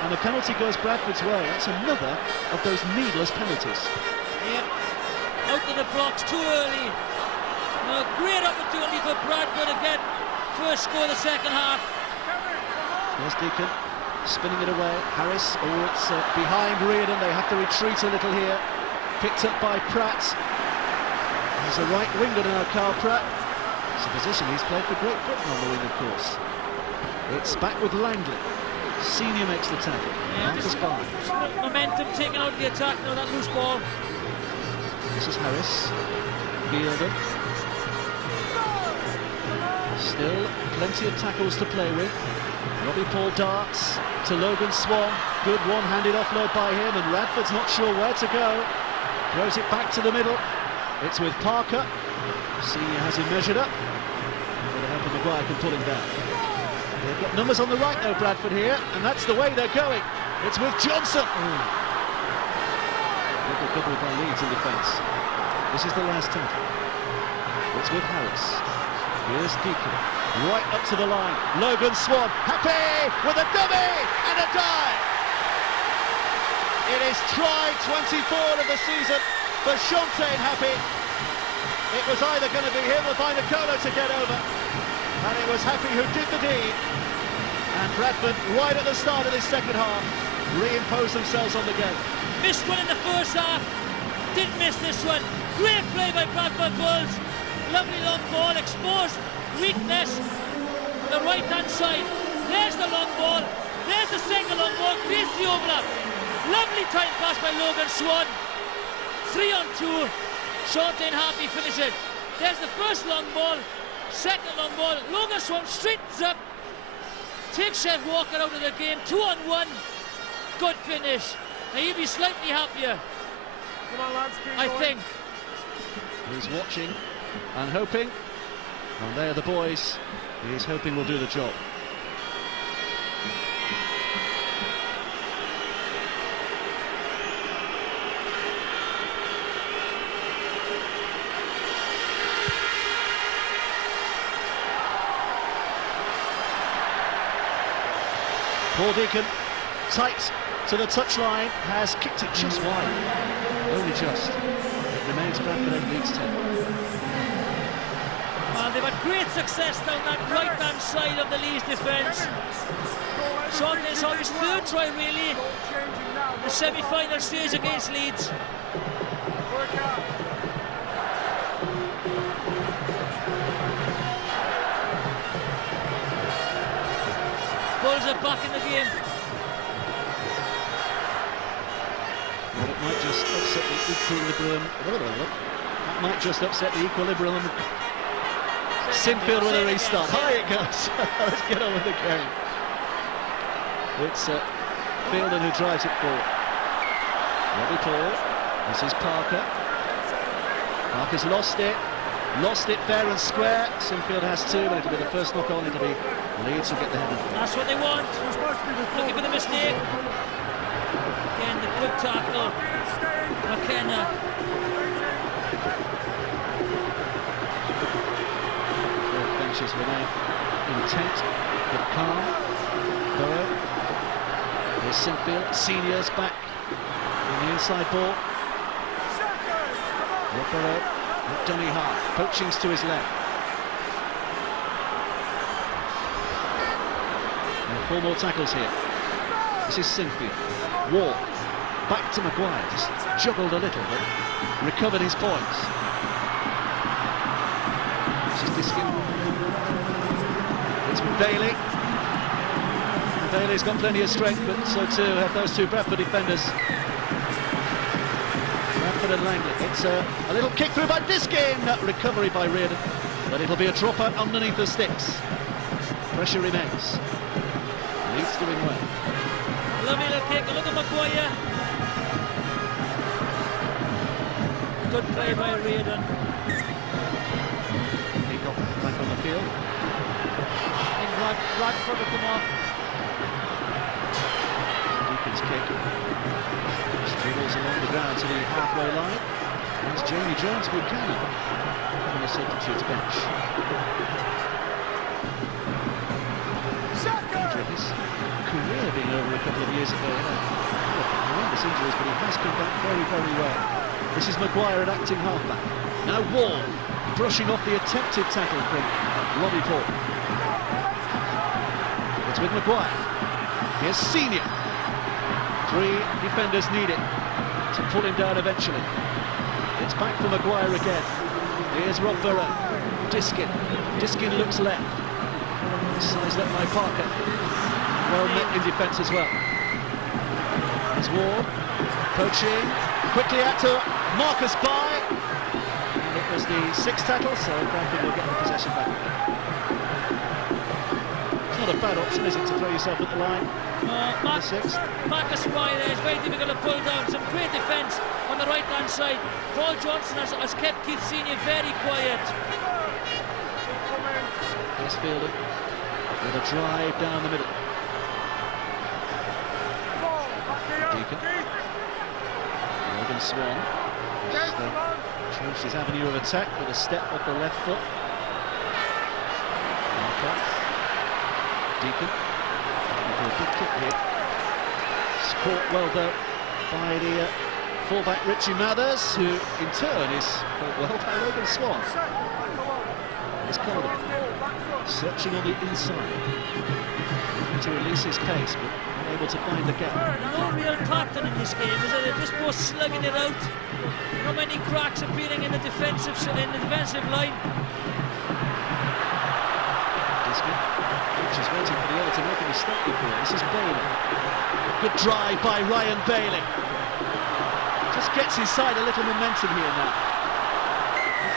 And the penalty goes Bradford's way. That's another of those needless penalties. Yep. Out of the blocks too early. A great opportunity for Bradford to get first score of the second half. There's Deacon spinning it away. Harris, it's behind Reardon. They have to retreat a little here. Picked up by Pratt. He's a right winger now, Carl Pratt. It's a position he's played for Great Britain on the wing, of course. It's back with Langley. Senior makes the tackle. Yeah, momentum taken out of the attack, now that loose ball. This is Harris. Fielder. Still plenty of tackles to play with. Robbie Paul darts to Logan Swan. Good one-handed offload by him, and Radford's not sure where to go. Throws it back to the middle. It's with Parker. Senior has him measured up. With the help of Maguire can pull him down. They've got numbers on the right though, Bradford here, and that's the way they're going. It's with Johnson. Good recovery by Leeds in defence. This is the last tackle. It's with Harris. Here's Deacon. Right up to the line. Logan Swan. Happy with a dummy and a dive. It is try 24 of the season for Shontaine Happy. It was either going to be him or Binacola to get over. And it was Happy who did the deed. And Bradford, right at the start of this second half, reimposed themselves on the game. Missed one in the first half, didn't miss this one. Great play by Bradford Bulls. Lovely long ball, exposed weakness on the right-hand side. There's the long ball, there's the second long ball, creates the overlap. Lovely time pass by Logan Swan. 3 on 2, Shontaine Happy finishes. There's the first long ball. Second long ball, Logan Swan straightens up, takes Chef Walker out of the game, 2 on 1, good finish. Now he'll be slightly happier, Come on, lads, keep I going. think. He's watching and hoping, and there the boys, he's hoping will do the job. Paul Deacon, tight to the touchline, has kicked it just wide. Only just. It remains Bradford 8, Leeds 10. they've had great success down that right-hand side of the Leeds defence. So it's on his third try really, the semi-final stage against Leeds. Bulls are back in the game. Well, it might just upset the equilibrium. That might just upset the equilibrium. Sinfield with a restart. High it goes. Let's get on with the game. It's Fielden who drives it forward. Robbie Paul. This is Parker. Parker's lost it. Lost it fair and square. Sinfield has two, but it'll be the first knock on. It'll be Leeds who get the header. That's what they want. Looking for the mistake. Again, the good tackle. McKenna. Both benches were now intent, but calm. Burrow. Here's Sinfield. Seniors back on the inside ball. Burrow. Dummy half. Poaching's to his left. And 4 more tackles here. This is Sinfield. Wall. Back to Maguire. Just juggled a little, but recovered his points. This is Diskin. It's Bailey. Bailey's got plenty of strength, but so too have those two Bradford defenders. Bradford and Langley. It's a little kick through by Diskin. Recovery by Reardon, but it'll be a drop out underneath the sticks. Pressure remains. Leeds doing well. Lovely little kick. Look at Maguire. Good play by Reardon. He got back on the field. I think Bradford will come off. Deacon's kick. Dribbles along the ground to the halfway line. There's Jamie Jones Buchanan on the substitutes bench. His career being over a couple of years ago. Horrendous injuries, but he has come back very, very well. This is Maguire at acting halfback. Now Wall brushing off the attempted tackle from Robbie Paul. It's with Maguire. Here's Senior. 3 defenders need it to pull him down eventually. It's back for Maguire again. Here's Rob Burrow. Diskin. Diskin looks left. Sized up by Parker. Well met in defence as well. There's Ward. Poaching. Quickly out to Marcus by. And it was the 6th tackle, so Bradford will get the possession back. It's not a bad option, is it, to throw yourself at the line? Marcus by there is very difficult to pull down. Some great defence on the right-hand side. Paul Johnson has kept Keith Senior very quiet. Here's Fielder with a drive down the middle. Deacon. Morgan Swan has changed his avenue of attack with a step off the left foot. Deacon. A big kick here. It's caught well though by the fullback Richie Mathers, who in turn is caught well by Logan Swan. Here's Calder searching on the inside to release his pace, but unable to find the gap. No real pattern in this game, is it? They're just both slugging it out. Not many cracks appearing in the defensive line. Diskin, which is waiting for the other to make a mistake before. This is Bailey. Good drive by Ryan Bailey. Just gets inside a little momentum here now.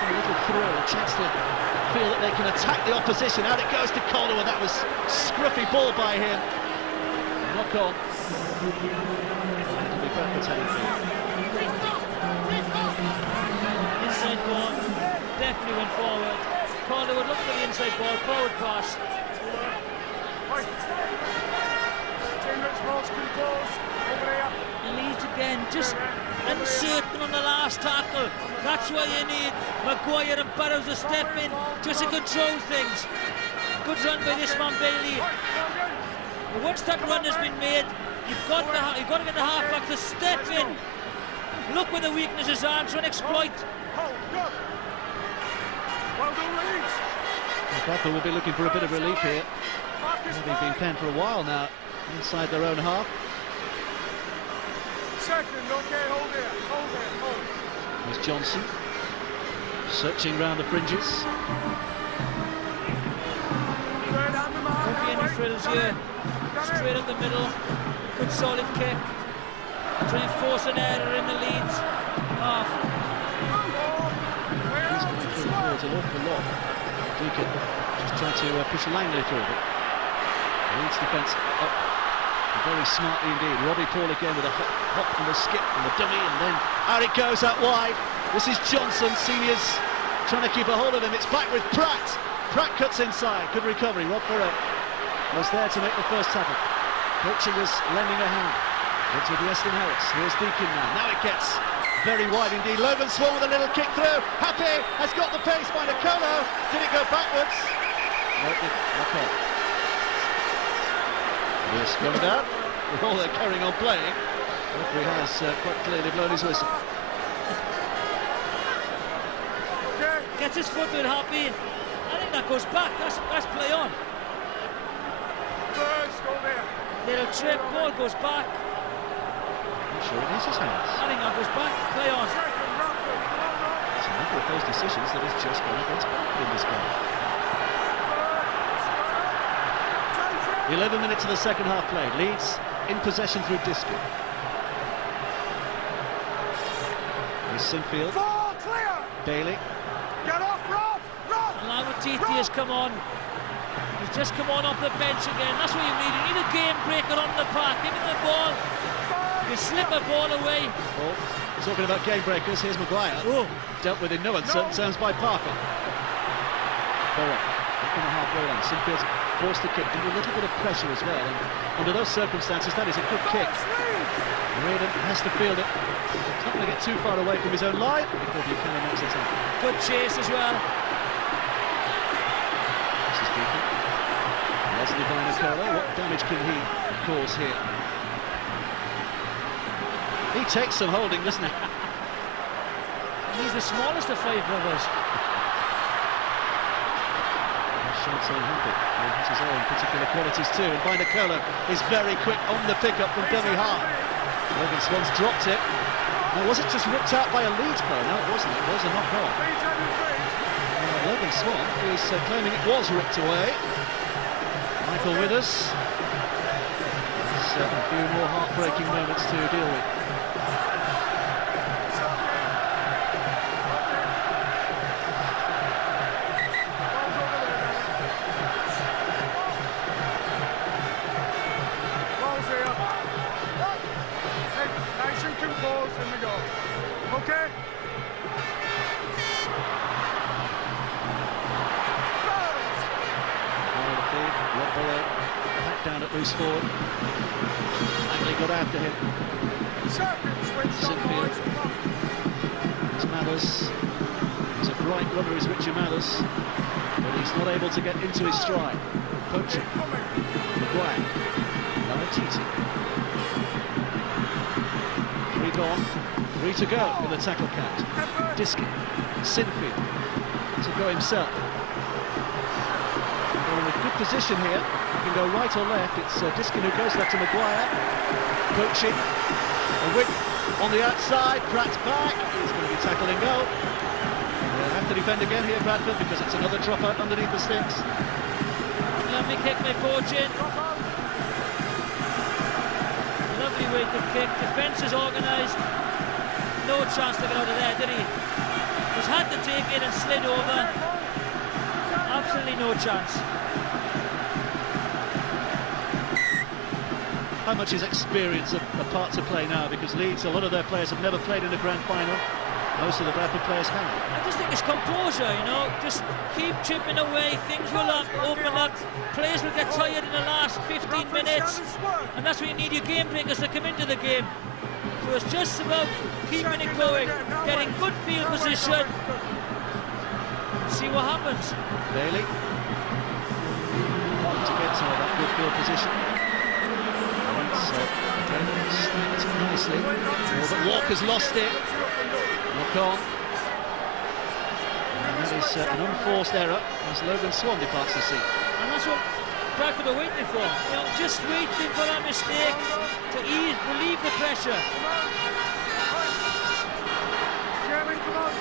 A little thrill, a chance to feel that they can attack the opposition. Out it goes to Calder, and that was scruffy ball by him. Knock on. Inside ball, definitely went forward. Calder would look for the inside ball, forward pass. Leeds again, just uncertain on the last tackle. That's why you need Maguire and Burrows to step in just to control things. Good run by this man Bailey. But once that run has been made, you've got to get the halfback to step in. Look where the weaknesses are and try and exploit. Well done, Leeds. Bradford will be looking for a bit of relief here. They've been penned for a while now inside their own half. Second, okay, hold there, hold. Here's Johnson, searching round the fringes. Third hand the man. Won't be any frills here. Straight up the middle. Good solid kick. Try and force an error in the Leeds half. He's going through forwards an awful lot. Deacon just trying to push Langley through, but Leeds defence up very smartly indeed. Robbie Paul again with a hop and a skip and a dummy, and then out it goes out wide. This is Johnson, seniors trying to keep a hold of him. It's back with Pratt. Pratt cuts inside. Good recovery. Rob Perret was there to make the first tackle. Coaching was lending a hand. It's with Weston Harris. Here's Deacon now. Now it gets very wide indeed. Logan Swan with a little kick through. Happy has got the pace by Nicolo. Did it go backwards? No, it didn't. Okay. We're scrummed out. With all they're carrying on playing. Referee has quite clearly blown his whistle. Gets his foot with Happy. I think that goes back. That's play on. First, go there. Little trip, ball goes back. I'm sure it is his hands. I think that goes back. Play on. Second, Bradford, come on, Rob. It's a number of those decisions that has just gone against Bradford in this game. 11 minutes of the second half played. Leeds in possession through Diskin. Here's Sinfield. Ball clear. Bailey. Get off, Rob. Rob. And Lavatiti has come on. He's just come on off the bench again. That's what you need. You need a game breaker on the park. Give him the ball. You slip a ball away. Oh, talking about game breakers, here's Maguire. Oh. Dealt with in no uncertain terms by Parker. Berra, back in the halfway line. Sinfield's forced the kick, under a little bit of pressure as well. And under those circumstances, that is a good kick. Reardon has to field it. He's not going to get too far away from his own line before Buchanan makes the tackle. Good chase as well. This is Deacon. Leslie by Nicolo. What damage can he cause here? He takes some holding, doesn't he? He's the smallest of five brothers. Short so happy. He has his own particular qualities too. And by Nicolo is very quick on the pickup from dummy half. Logan Swan's dropped it. Now, was it just ripped out by a Leeds player? No, it wasn't. It was a knock-on. Logan Swan is claiming it was ripped away. Michael Withers. There's a few more heartbreaking moments to deal with. Nice and composed, in we go. Okay? Back down at loose forward. Langley got after him. Sinfield. It's Mathers. He's a bright runner, is Richard Mathers, but he's not able to get into his stride. Poaching. Maguire. Lamatiti. 3 gone. 3 to go in the tackle count. Diskin. Sinfield to go himself. In a good position here. He can go right or left. It's Diskin who goes left to Maguire. Coaching. A whip on the outside. Pratt's back. He's going to be tackled in goal. They'll have to defend again here, Bradford, because it's another drop out underneath the sticks. Lovely kick by Poachin. Lovely way to kick. Defence is organised. No chance to get out of there, did he? He's had to take it and slid over. Absolutely no chance. How much is experience a part to play now? Because Leeds, a lot of their players have never played in a grand final. Most of the Bradford players have. I just think it's composure, you know. Just keep chipping away. Things will open up. Players will get tired in the last 15 minutes. And that's when you need your game breakers to come into the game. So it's just about keeping it going, getting good field position. See what happens. Bailey. To get some of that good field position. Snapped nicely. Oh, but Walker's lost it. Knock on. That is an unforced error as Logan Swan departs the scene. And that's what Bradford are waiting for. You know, just waiting for that mistake to relieve the pressure. Jeremy, come on.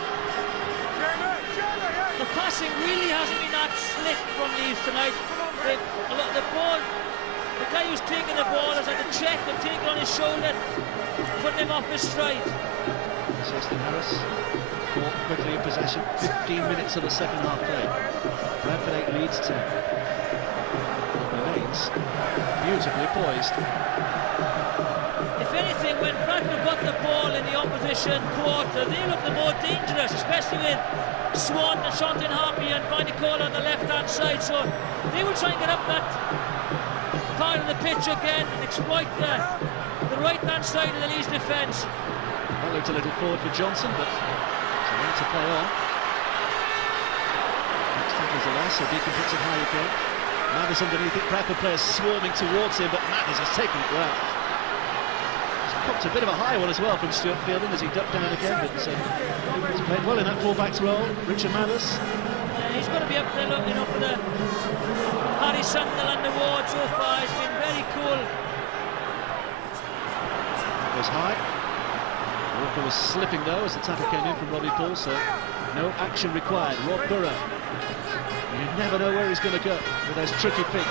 Jeremy, The passing really hasn't been that slick from Leeds tonight. The ball, the guy who's taking the ball has had to check and take it on his shoulder, putting him off his stride. Justin Harris caught quickly in possession. 15 minutes of the second half play. Bradford 8, Leeds 10. Remains beautifully poised. If anything, when Bradford got the ball in the opposition quarter, they looked the more dangerous, especially with Swan and Shonton Harpy and Vinicola on the left-hand side. So they will try and get up that part of the pitch again and exploit the right-hand side of the Leeds defence. That looked a little forward for Johnson, but it's a way to play on. Next tackle's a loss, so Deacon puts it high again. Mathers underneath it, Bradford players swarming towards him, but Mathers has taken it well. He's copped a bit of a high one as well from Stuart Fielding as he ducked down again, but he's played well in that full-back's role. Richard Mathers. Yeah, he's got to be up there looking up for the Harry Sunderland award so far. He's been very cool. Goes high. Walker was slipping though as the tackle came in from Robbie Poole, so no action required. Rob Burrow. You never know where he's going to go with those tricky feet.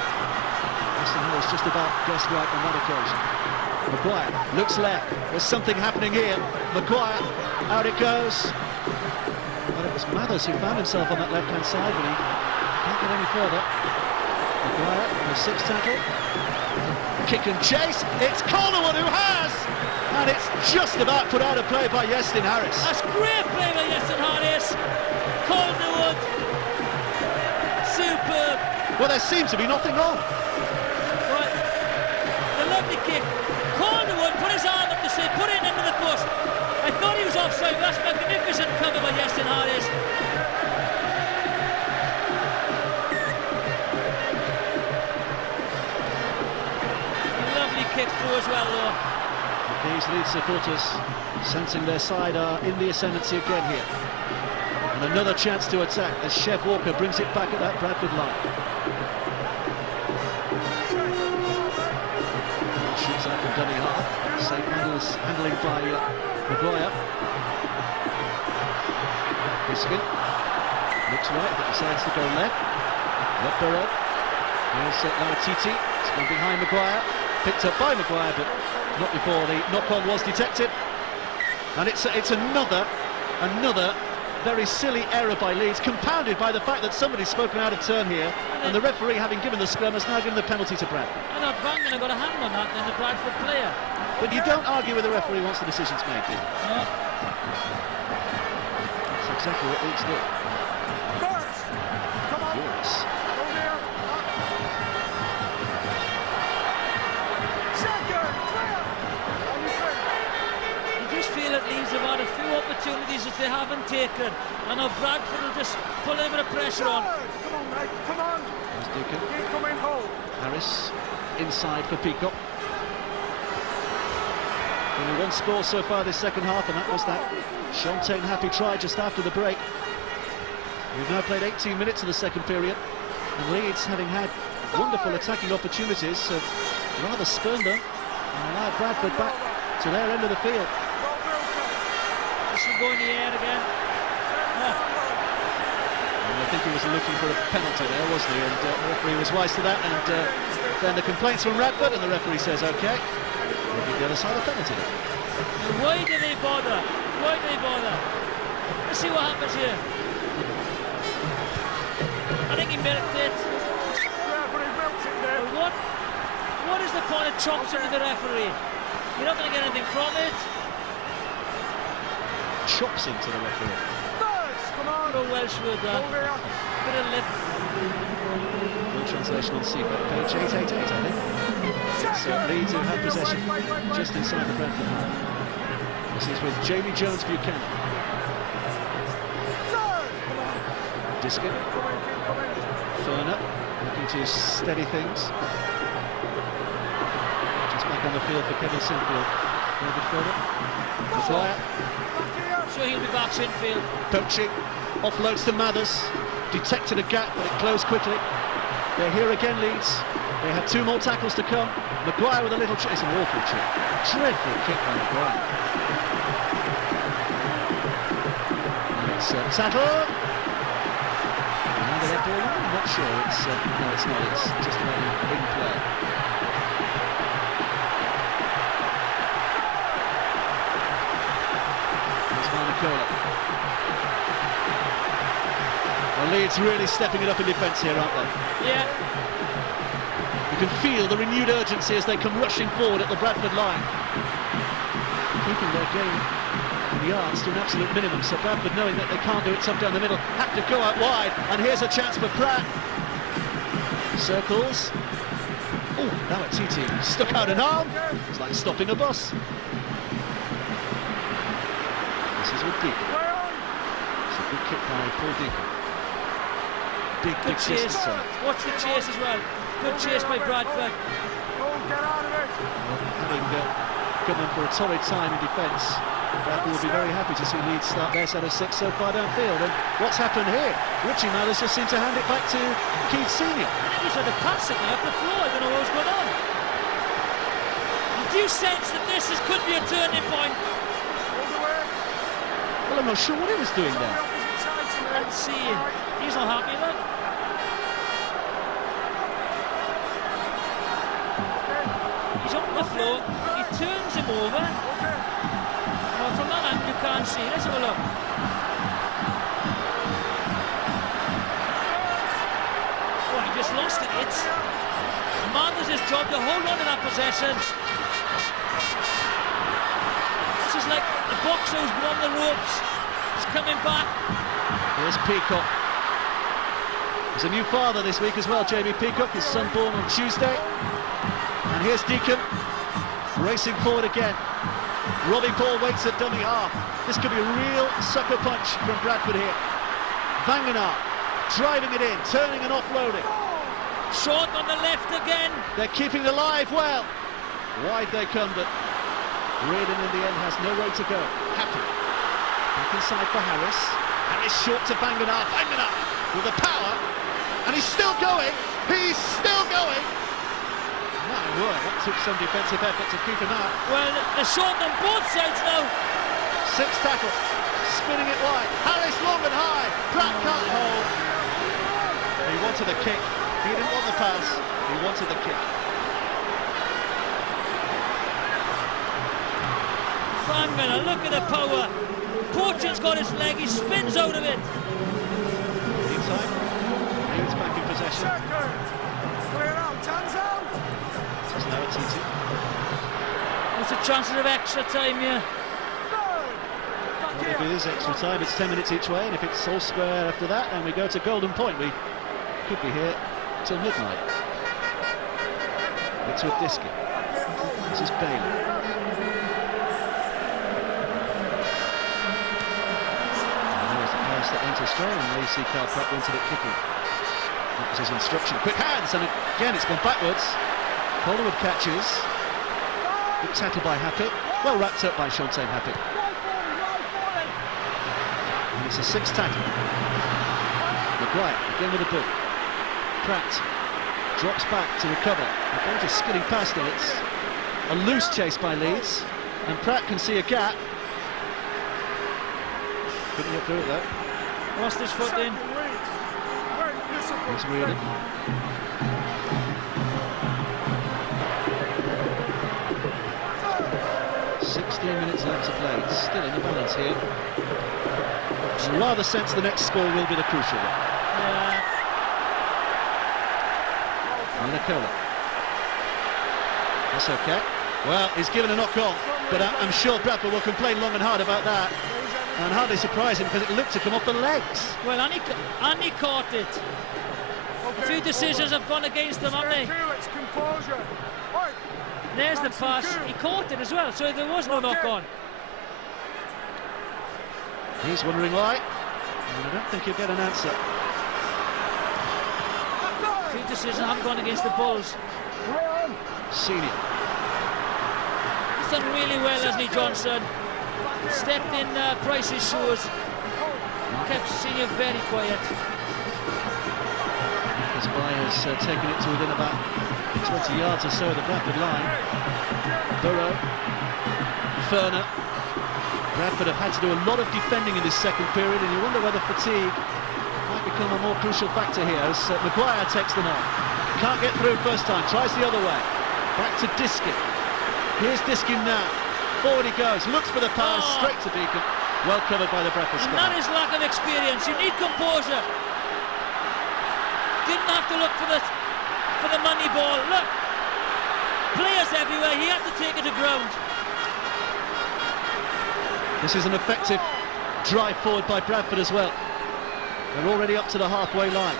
Justin Harris just about guessed right on that occasion. Maguire looks left. There's something happening here. Maguire, out it goes. But it was Mathers who found himself on that left-hand side, but he can't get any further. Maguire, the sixth tackle. Kick and chase. It's Calderwood who has! And it's just about put out of play by Justin Harris. That's great play by Justin Harris. Calderwood. Superb. Well, there seems to be nothing wrong. Right. The lovely kick. Calderwood put his arm up to say, put it into the post. I thought he was offside, but that's magnificent cover by Justin Harris. Lovely kick through as well, though. These Leeds supporters, sensing their side, are in the ascendancy again here. And another chance to attack as Chev Walker brings it back at that Bradford line. Shoots out from dummy half. Safe handling by Maguire. Biskin looks right, but decides to go left. Left Burrow. Here's Laratiti. It's gone behind Maguire. Picked up by Maguire, but not before the knock-on was detected. And it's another very silly error by Leeds, compounded by the fact that somebody's spoken out of turn here, and the referee, having given the scrum, has now given the penalty to Bradford. I know Bangan got a hand on that than the Bradford player. But you don't argue with the referee once the decision's made, do you? No. That's exactly what Leeds did. First. Come on. Yours. Go there. Second. Clear. On your feet. You just feel that Leeds have had a few opportunities that they haven't taken. I know Bradford will just put a bit of pressure on. Come on, mate. Come on. There's Deacon. Keep coming home. Harris inside for Peacock. Only one score so far this second half, and that was that Shontain happy try just after the break. We've now played 18 minutes of the second period, and Leeds, having had wonderful attacking opportunities, have rather spurned them and allowed Bradford back to their end of the field. This will go in the air again. And I think he was looking for a penalty there, wasn't he? And the referee was wise to that, and then the complaints from Bradford, and the referee says, OK, we'll give the other side a penalty. Why do they bother? Why do they bother? Let's see what happens here. I think he milked it. Yeah, but he melts it there. But what is the point of chops into the referee? You're not going to get anything from it. Chops into the referee. First. Come on. What a Welsh word that. Go there. Bit of lip. Full translation on CFA, page 888, I think. It's Leeds who have possession just inside the Bradford half. This is with Jamie Jones Buchanan. Diskin. Ferner looking to steady things. Just back on the field for Kevin Sinfield. David Ferner. Maguire. sure he'll be back infield. Poaching, offloads to Mathers, detected a gap, but it closed quickly. They're here again, Leeds. They have 2 more tackles to come. Maguire with a little it's an awful trick. Dreadful kick by Maguire. And it's Tattle. They're ball. I'm not sure. It's no, it's not. It's just about in play. Well, Leeds really stepping it up in defence here, aren't they? Yeah. You can feel the renewed urgency as they come rushing forward at the Bradford line. Keeping their game in yards to an absolute minimum, so Bradford, knowing that they can't do it tough down the middle, have to go out wide, and here's a chance for Pratt. Circles. Oh, now at TT, stuck out an arm. It's like stopping a bus. This is with Deacon. It's a good kick by Paul Deacon. Big chase. Watch the chase as well. Good chase by Bradford. Get out of it. Having come in for a torrid time in defence, Bradford will be very happy to see Leeds start their set of 6 so far downfield. And what's happened here? Richie Mathers just seemed to hand it back to Keith Senior. He's had a pass at me off the floor. I don't know what's going on. Do you sense that this could be a turning point? Well, I'm not sure what he was doing there. Let's see. He's not happy, look. He's on the floor. He turns him over. Well, from that angle you can't see. Let's have a look. Oh, he just lost it. It's Mathers' job to hold on to that possession. This is like the boxer who's been on the ropes. He's coming back. Here's Peacock. He's a new father this week as well, Jamie Peacock, his son born on Tuesday. And here's Deacon, racing forward again. Robbie Paul waits at dummy half. This could be a real sucker punch from Bradford here. Vangenaar driving it in, turning and offloading. Short on the left again. They're keeping it alive well. Wide they come, but Reardon in the end has no way to go. Happy. Back inside for Harris. Harris short to Vangenaar. Vangenaar with the power. And he's still going. He's still going. My word, that took some defensive effort to keep him out. Well, they're short on both sides now. 6 tackle. Spinning it wide. Harris long and high. Pratt can't hold. He wanted a kick. He didn't want the pass. He wanted the kick. Vangenaar, look at the power. Porchin's got his leg, he spins out of it. Meantime, Leeds back in possession. Clear out, hands out. This is now at TT. What's the chances of extra time here? Well, if it is extra time, it's 10 minutes each way, and if it's all square after that, then we go to Golden Point. We could be here till midnight. It's with Diski. This is Bailey. That went astray, and they see Carl Pratt wanted it kicking. That was his instruction. Quick hands, and again it's gone backwards. Calderwood catches. Good tackle by Happy. Well wrapped up by Shontaine Happy. And it's a 6th tackle. Maguire again with a boot. Pratt drops back to recover. The ball just skidding past him. It's a loose chase by Leeds, and Pratt can see a gap. Couldn't get through it though. Lost his foot in. Here's Reardon. Minutes left to play. Still in the balance here. I rather sense the next score will be the crucial one. Yeah. And Nicola. That's okay. Well, he's given a knock on, but I'm sure Bradford will complain long and hard about that. And hardly surprising because it looked to come off the legs. Well, and he caught it. A few decisions have gone against them, haven't they? There's the pass. He caught it as well, so there was no knock on. He's wondering why. And I don't think he'll get an answer. A few decisions haven't gone against the Bulls. Senior. He's done really well, hasn't he, Johnson? stepped in Price's shoes, kept Senior very quiet. His buy has taken it to within about 20 yards or so of the Bradford line. Burrow, Ferner. Bradford have had to do a lot of defending in this second period, and you wonder whether fatigue might become a more crucial factor here as Maguire takes them on. Can't get through first time, tries the other way. Back to Diskin. Here's Diskin now. Forward he goes, looks for the pass, straight to Deacon. Well covered by the Bradford And squad. that is lack of experience. You need composure. Didn't have to look for the money ball. Look, players everywhere. He had to take it to ground. This is an effective drive forward by Bradford as well. They're already up to the halfway line.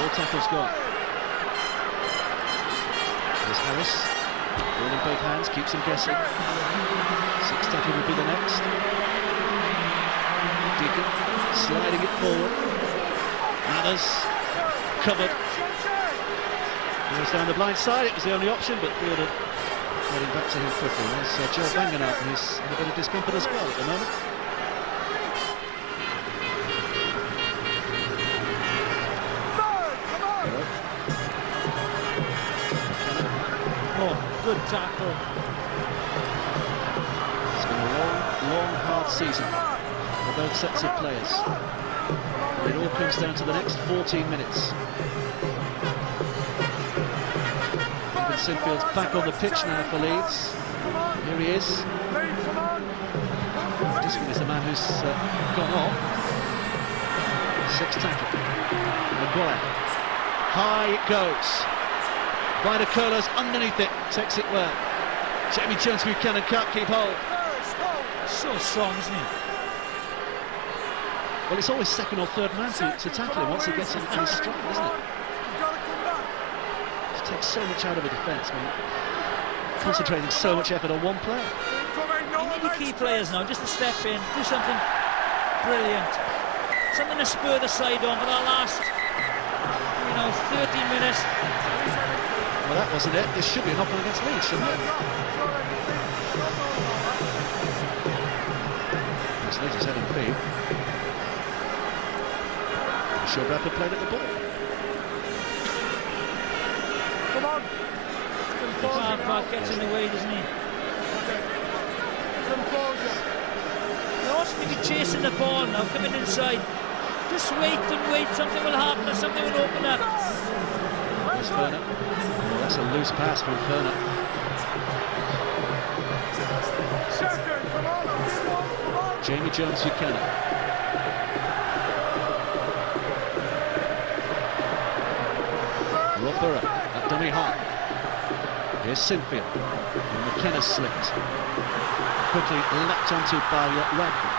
All tackles gone. There's Harris. Ball in both hands, keeps him guessing. Six tackle will be the next. Deacon sliding it forward. Mathers covered. He was down the blind side, it was the only option, but Fielder getting back to him quickly. There's Joe Bangan out, and he's in a bit of discomfort as well at the moment. Oh, good tackle. It's been a long, hard season for both sets of players. It all comes down to the next 14 minutes. Even Sinfield's back on the pitch now for Leeds. Here he is. Diskin is the man who's gone off. Sixth tackle. Maguire. High it goes. Vinokolas underneath it, takes it well. Jamie Jones Buchanan can't keep hold. So strong, isn't he? Well, it's always second or third man to tackle him once he gets in his stride, isn't it? It takes so much out of a defence, concentrating so much effort on one player. You need your key players now just to step in, do something brilliant, something to spur the side on for that last, 13 minutes. Well, that wasn't it. This should be an knock-on against Leeds, shouldn't it? Leeds is heading free. I'm sure Bradford played at the ball. Come on. Park gets in the way, doesn't he? Composure. They also need to be chasing the ball now, coming inside. Just wait and wait, something will happen or something will open up. There's Ferner. Oh, that's a loose pass from Ferner. Second, come on. Jamie Jones Buchanan. Rothera at dummy half. Here's Sinfield. And McKenna slipped. Quickly lapped onto by Radford.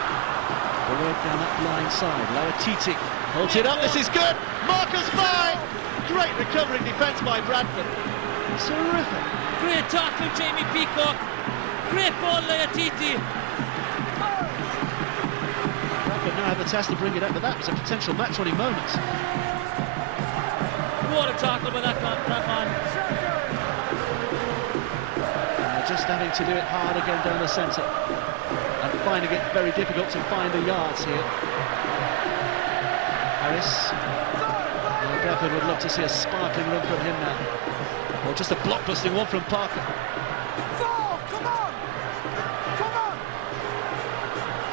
The work down that blind side. Lauatiti holds it up. This is good. Marcus by. Great recovering defence by Bradford. Terrific. Great tackle, Jamie Peacock. Great ball, Lauatiti. Bradford now have the task to bring it up, but that was a potential match-winning moment. What a tackle by that man. Just having to do it hard again down the centre and finding it very difficult to find the yards here. Harris. Bradford would love to see a sparkling run from him now, or just a block-busting one from Parker. Come on!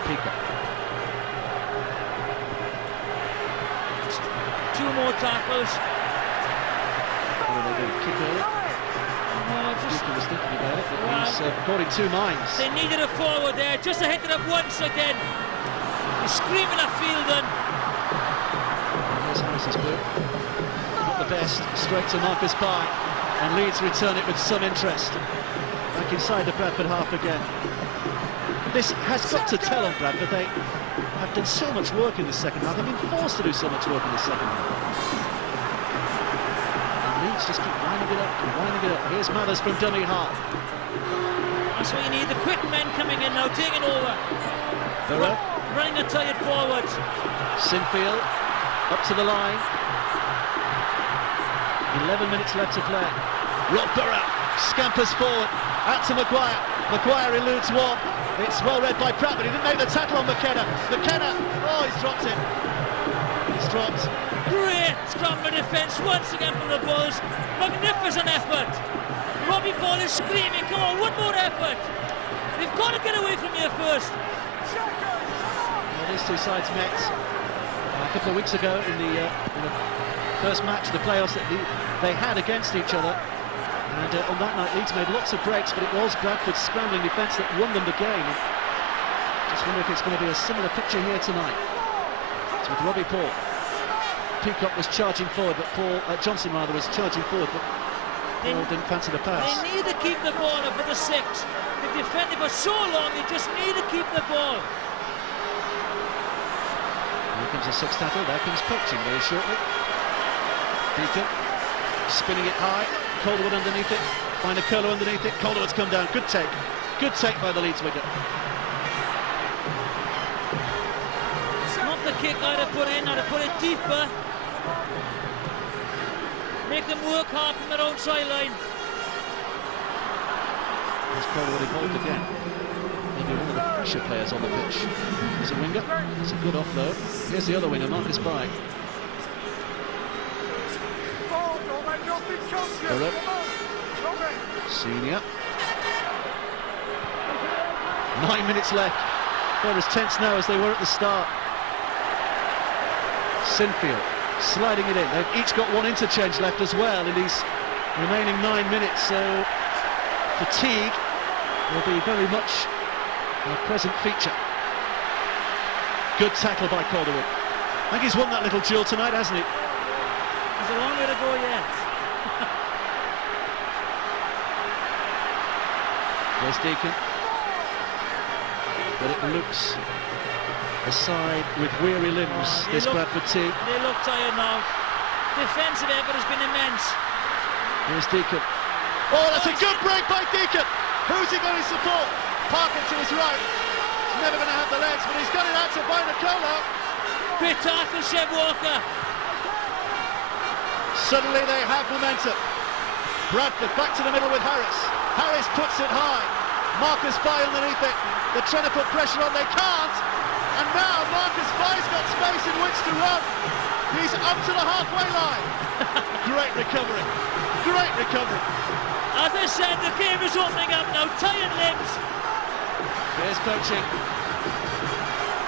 Peacock. Two more tackles. What are they doing? Kick early? Deacon was thinking about it, but he's caught in two minds. They needed a forward there, just to hit it up once again. He's screaming at Fielden. Here's Harris's boot. Not the best, straight to Marcus By, and Leeds return it with some interest. Back inside the Bradford half again. This has got to tell on Bradford. They have done so much work in the second half. They've been forced to do so much work in the second half. Leeds just keep winding it up and winding it up. Here's Mathers from dummy half. That's what you need, the quick men coming in now, taking over. Burrow. Running the tired forwards. Sinfield up to the line. 11 minutes left to play. Rob Burrow scampers forward. Out to Maguire. Maguire eludes one. It's well read by Pratt, but he didn't make the tackle on McKenna. McKenna, oh, he's dropped it. He's dropped. Great scramble defence once again from the Bulls. Magnificent effort. Robbie Paul is screaming, come on, one more effort. They've got to get away from here first. Well, these two sides met a couple of weeks ago in the first match of the playoffs that they had against each other. And on that night, Leeds made lots of breaks, but it was Bradford's scrambling defence that won them the game. Just wonder if it's going to be a similar picture here tonight. It's with Robbie Paul. Peacock was charging forward, but Johnson rather was charging forward, but Paul didn't fancy the pass. They need to keep the ball up for the six. They've defended for so long, they just need to keep the ball. Here comes a sixth tackle, there comes poaching very shortly. Peacock spinning it high, Calderwood underneath it, find a curler underneath it, Calderwood's come down, good take by the Leeds winger. Not the kick I'd have put in, I'd have put it deeper. Make them work hard from their own sideline. Here's Calderwood involved again. Maybe one of the pressure players on the pitch. Here's a winger, it's a good offload. Here's the other winger, Marcus By. Burrow. Senior. 9 minutes left. They're as tense now as they were at the start. Sinfield sliding it in. They've each got one interchange left as well in these remaining 9 minutes, so fatigue will be very much a present feature. Good tackle by Calderwood. I think he's won that little duel tonight, hasn't he? There's a long way to go yet. There's Deacon. But it looks aside with weary limbs, this Bradford team. They look tired now. Defensive effort has been immense. Here's Deacon. Oh, that's a good break by Deacon. Who's he going to support? Parker to his right. He's never going to have the legs, but he's got it out to Bynacolo. Great tackle, Seb Walker. Suddenly they have momentum. Bradford back to the middle with Harris. Harris puts it high. Marcus By underneath it. They're trying to put pressure on, they can't. And now Marcus By's got space in which to run. He's up to the halfway line. Great recovery. Great recovery. As I said, the game is opening up now. Tired limbs. Here's coaching.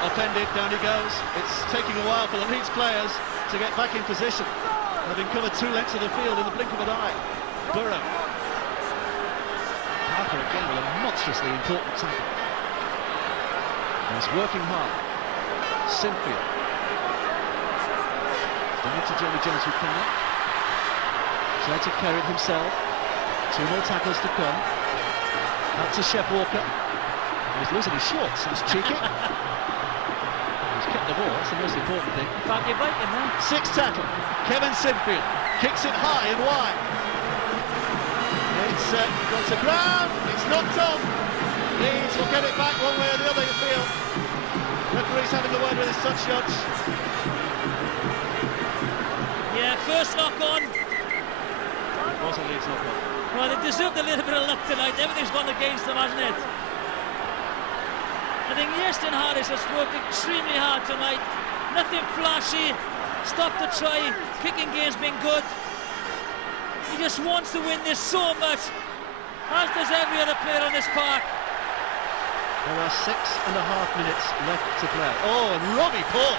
Upended, down he goes. It's taking a while for the Leeds players to get back in position, having covered 2 lengths of the field in the blink of an eye. Burrow. Parker again with a monstrously important tackle. He's working hard. Sinfield. Done it to Jamie Jones who cannot. Tried to carry it himself. 2 more tackles to come. Out to Shep Walker. He's losing his shorts. He's cheeky. He's kept the ball. That's the most important thing. Can't get back in there. 6th tackle. Kevin Sinfield kicks it high and wide. It's gone to ground. It's knocked on. Leeds will get it back one way or the other, you feel. Referee's having a word with his touch judge. Yeah, first knock on. It was a Leeds knock on. Well, they deserved a little bit of luck tonight. Everything's gone against them, hasn't it? I think Yeston Harris has worked extremely hard tonight. Nothing flashy. Stop the try. Kicking game's been good. He just wants to win this so much, as does every other player on this park. There are 6.5 minutes left to play. Oh, and Robbie Paul.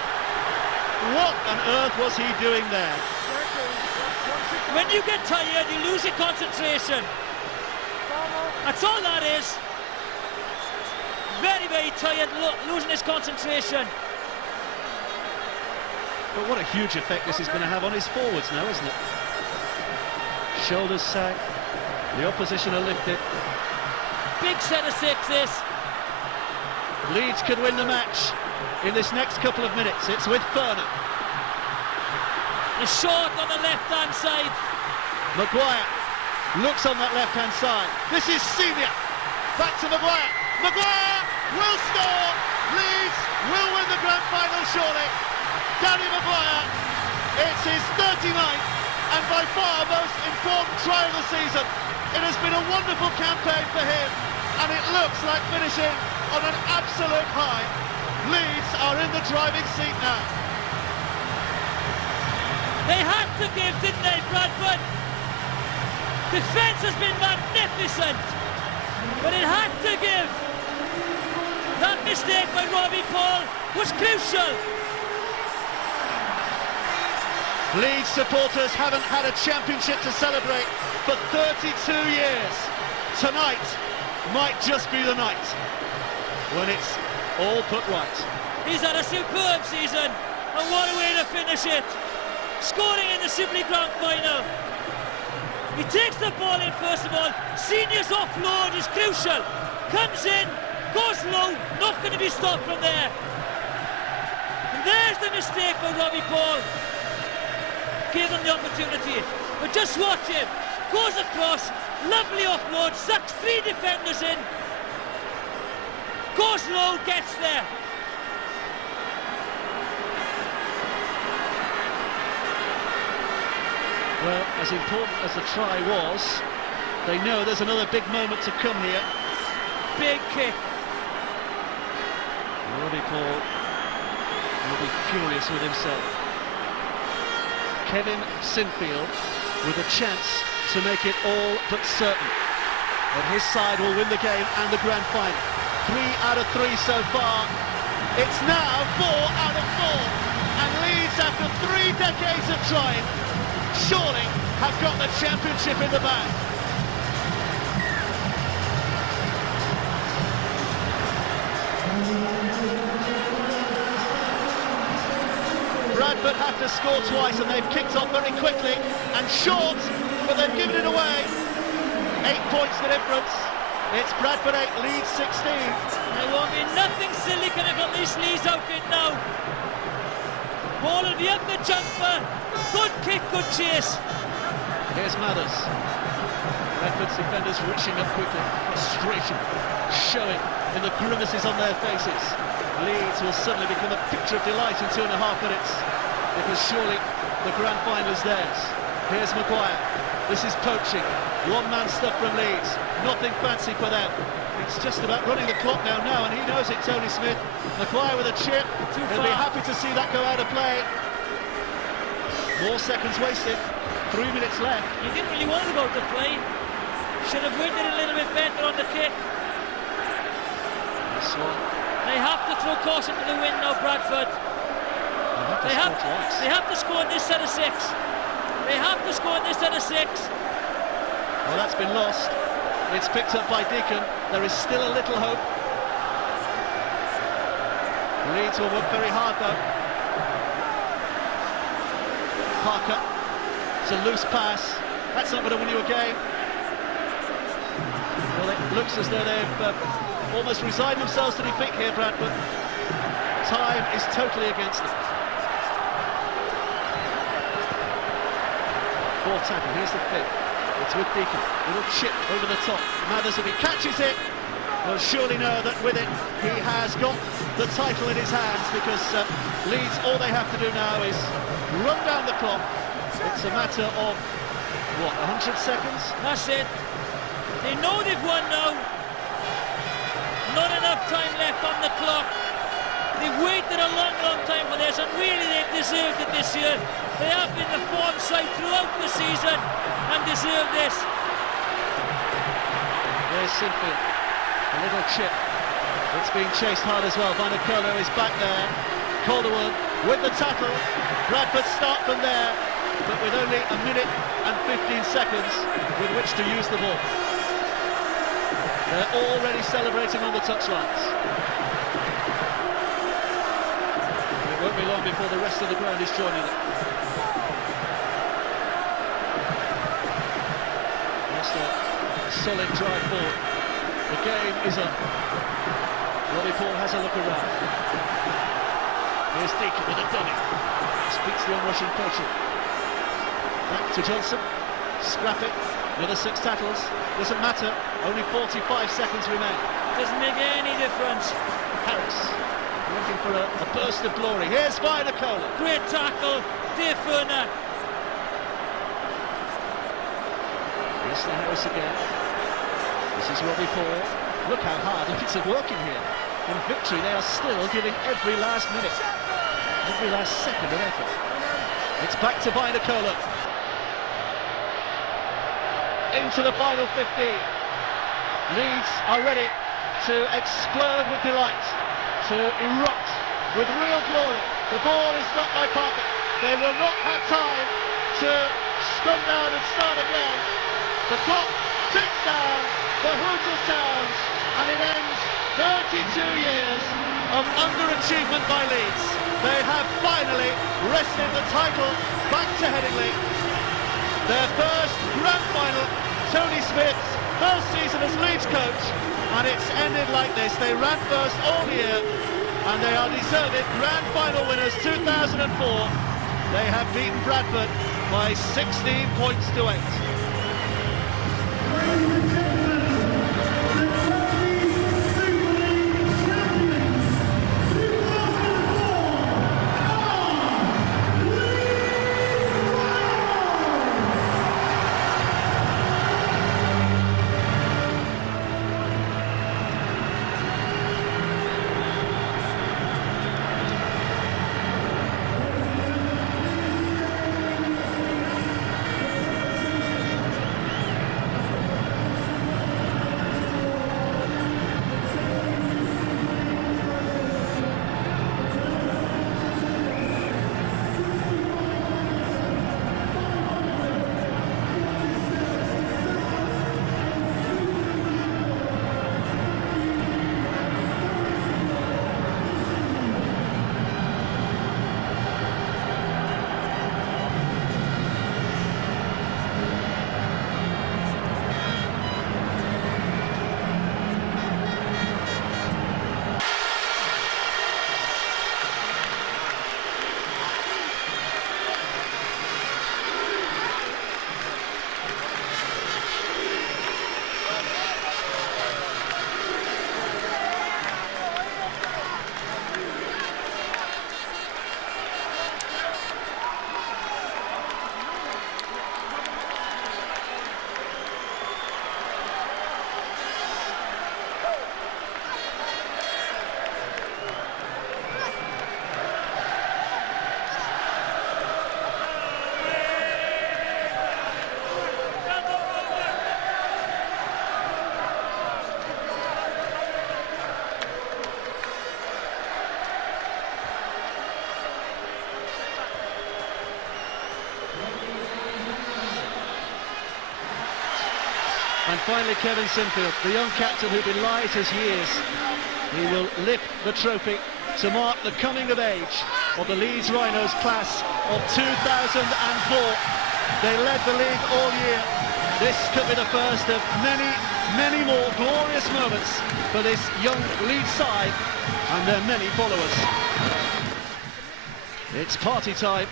What on earth was he doing there? When you get tired, you lose your concentration. That's all that is. Very, very tired, losing his concentration. But what a huge effect this is going to have on his forwards now, isn't it? Shoulders sag, the opposition are lifted. Big set of 6 this. Leeds could win the match in this next couple of minutes. It's with Furner. A short on the left-hand side. Maguire looks on that left-hand side. This is Senior. Back to Maguire. Maguire will score. Leeds will win the grand final surely. Danny Maguire. It's his 39th and by far most important try of the season. It has been a wonderful campaign for him. and it looks like finishing on an absolute high. Leeds are in the driving seat now. They had to give, didn't they, Bradford? Defence has been magnificent, but it had to give. That mistake by Robbie Paul was crucial. Leeds supporters haven't had a championship to celebrate for 32 years. Tonight might just be the night when it's all put right. He's had a superb season, and what a way to finish it. Scoring in the Super League Grand Final. He takes the ball in first of all. Senior's offload is crucial. Comes in, goes low, not going to be stopped from there. And there's the mistake by Robbie Paul. Gave them the opportunity. But just watch him. Goes across, lovely offload, sucks 3 defenders in. Goes low, gets there. Well, as important as the try was, they know there's another big moment to come here. Big kick. Robbie Paul will be furious with himself. Kevin Sinfield with a chance to make it all but certain that his side will win the game and the grand final. 3 out of 3 so far. It's now 4 out of 4. And Leeds, after 3 decades of trying, surely have got the championship in the bag. Bradford have to score twice and they've kicked off very quickly and short, but they've given it away. 8 points the difference. It's Bradford 8, Leeds 16. There won't be nothing silly coming from this Leeds outfit now. Ball will be up the jumper. Good kick, good chase. Here's Mathers. Bradford's defenders reaching up quickly. Frustration showing in the grimaces on their faces. Leeds will suddenly become a picture of delight in 2.5 minutes, because surely the grand final is theirs. Here's Maguire. This is poaching. One-man stuff from Leeds. Nothing fancy for them. It's just about running the clock down now, and he knows it, Tony Smith. Maguire with a chip. He'll be happy to see that go out of play. More seconds wasted. 3 minutes left. He didn't really want to go to play. Should have waited a little bit better on the kick. This one. They have to throw caution to the wind now, Bradford. They have to score in this set of 6. They have to score in this set of 6. Well, that's been lost. It's picked up by Deacon. There is still a little hope. Leeds will work very hard, though. Parker. It's a loose pass. That's not going to win you a game. Well, it looks as though they've almost resigned themselves to defeat here, Bradford. Time is totally against them. Fourth tackle, here's the fifth. It's with Deacon. Little chip over the top. Mathers, if he catches it, will surely know that with it he has got the title in his hands, because Leeds, all they have to do now is run down the clock. It's a matter of, what, 100 seconds? That's it. They know they've won now. Not enough time left on the clock. They've waited a long, long time for this, and really they've deserved it this year. They have been the form side throughout the season and deserve this. There's Sinfield. A little chip. It's being chased hard as well. Van der Kolo is back there. Calderwood with the tackle. Bradford start from there, but with only a minute and 15 seconds with which to use the ball. They're already celebrating on the touchlines. It won't be long before the rest of the ground is joining them. Just a solid drive forward. The game is up. Robbie Paul has a look around. Here's Deacon with a dummy. Speaks the on-rushing poacher. Back to Johnson. Scrap it. Another 6 tackles. Doesn't matter. Only 45 seconds remain. Doesn't make any difference. Harris looking for a burst of glory. Here's Van der Kolo. Great tackle. Dear Furner. Here's to Harris again. This is Robbie Paul. Look how hard Leeds are working here. In victory, they are still giving every last minute, every last second of effort. It's back to Vinokola. Into the final 15. Leeds are ready to explode with delight, to erupt with real glory. The ball is struck by Parker. They will not have time to scrum down and start again. The clock ticks down, the whistle sounds, and it ends 32 years of underachievement by Leeds. They have finally wrested the title back to Headingley. Their first grand final, Tony Smith's first season as Leeds coach, and it's ended like this. They ran first all year, and they are deserved grand final winners 2004. They have beaten Bradford by 16 points to 8. And finally, Kevin Sinfield, the young captain who belies his years. He will lift the trophy to mark the coming of age of the Leeds Rhinos class of 2004. They led the league all year. This could be the first of many, many more glorious moments for this young Leeds side and their many followers. It's party time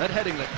at Headingley.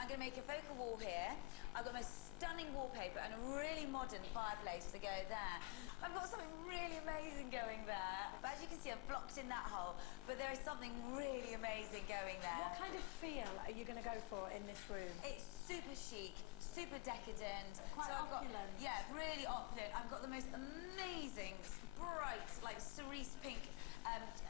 I'm going to make a focal wall here. I've got my stunning wallpaper and a really modern fireplace to go there. I've got something really amazing going there. But as you can see, I've blocked in that hole, but there is something really amazing going there. What kind of feel are you going to go for in this room? It's super chic, super decadent. Quite opulent. Yeah, really opulent. I've got the most amazing, bright, like cerise pink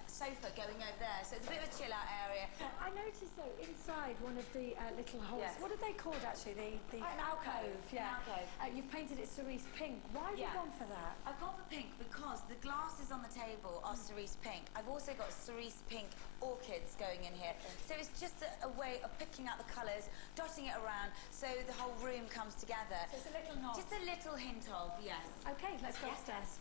sofa going over there. So it's a bit of a chill out area. I know noticed though, inside one of the little holes, Yes. what are they called actually? An alcove, yeah. An alcove. You've painted it cerise pink. Why have you Yeah. gone for that? I've gone for pink because the glasses on the table are cerise pink. I've also got cerise pink orchids going in here. So it's just a way of picking out the colours, dotting it around so the whole room comes together. So it's a little nod. Just a little hint of, yes. Okay, let's go Yeah. upstairs.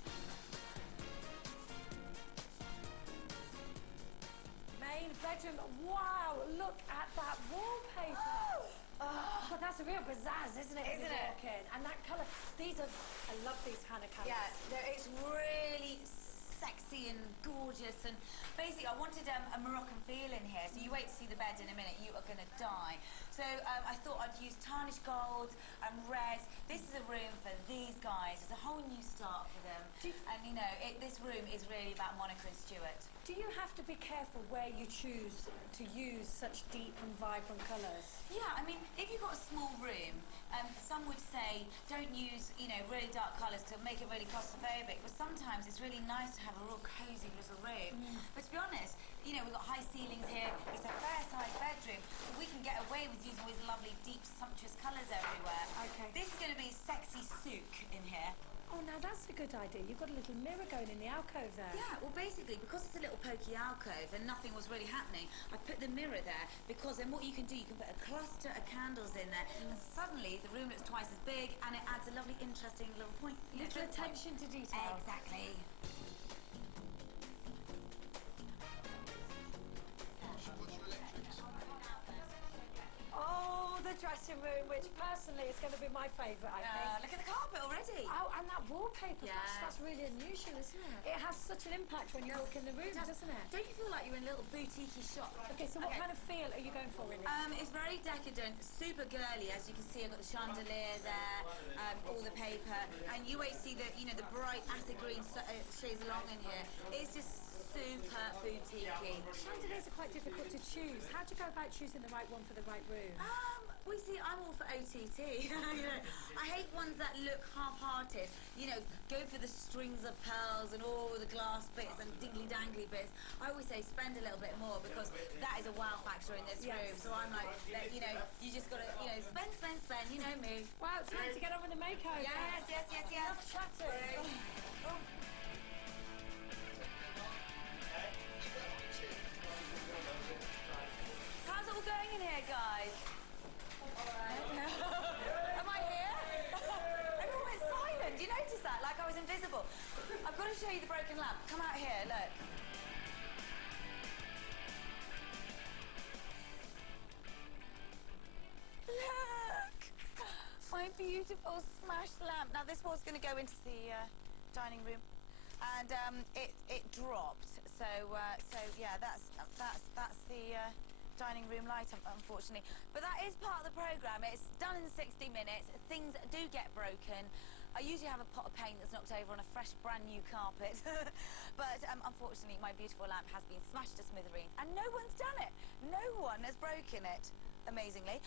Main bedroom. Wow, look at that wallpaper. Oh, that's a real pizzazz, isn't it? when Isn't you it? walk in? And that colour. These are. I love these Hannah colours. Yeah, it's really sexy and gorgeous, and basically I wanted a Moroccan feel in here, so you wait to see the bed in a minute, you are going to die. So I thought I'd use tarnished gold and reds. This is a room for these guys. It's a whole new start for them. And you know, this room is really about Monica and Stuart. Do you have to be careful where you choose to use such deep and vibrant colours? Yeah, I mean, if you've got a small room, some would say don't use, you know, really dark colours to make it really claustrophobic, but sometimes it's really nice to have a real cosy little room. But to be honest, you know, we've got high ceilings here, it's a fair-sized bedroom, so we can get away with using all these lovely, deep, sumptuous colours everywhere. Okay. This is going to be sexy souk in here. Oh, now that's a good idea. You've got a little mirror going in the alcove there. Yeah, well, basically, because it's a little pokey alcove and nothing was really happening, I put the mirror there because then what you can do, you can put a cluster of candles in there and suddenly the room looks twice as big and it adds a lovely, interesting little point. Little attention to detail. Exactly. Oh, the dressing room, which personally is going to be my favourite, I think. Look at the carpet already. Oh, and that wallpaper, Yes. that's really unusual, isn't it? It has such an impact when you walk in the room, doesn't it? Don't you feel like you're in a little boutique-y shop? Okay, so what kind of feel are you going for in this? It's very decadent, super girly, as you can see. I've got the chandelier there, all the paper, and you won't see the, you know, the bright acid green shades along in here. It's just super boutique-y. Chandeliers are quite difficult to choose. How do you go about choosing the right one for the right room? We see, I'm all for OTT. You know, I hate ones that look half-hearted. You know, go for the strings of pearls and all the glass bits and dingly-dangly bits. I always say spend a little bit more because that is a wow factor in this Yes. room. So I'm like, you know, you just got to, you know, spend, you know me. Wow, time to get on with the makeover. Yes. Enough chatting. Oh. How's it all going in here, guys? Am I here? Everyone went silent. Do you notice that? Like I was invisible. I've got to show you the broken lamp. Come out here, look. Look! My beautiful smashed lamp. Now this was going to go into the dining room, and it dropped. So yeah, that's the dining room light, unfortunately. But that is part of the programme. It's done in 60 minutes. Things do get broken. I usually have a pot of paint that's knocked over on a fresh, brand new carpet. But unfortunately, my beautiful lamp has been smashed to smithereens, and no one's done it. No one has broken it, amazingly.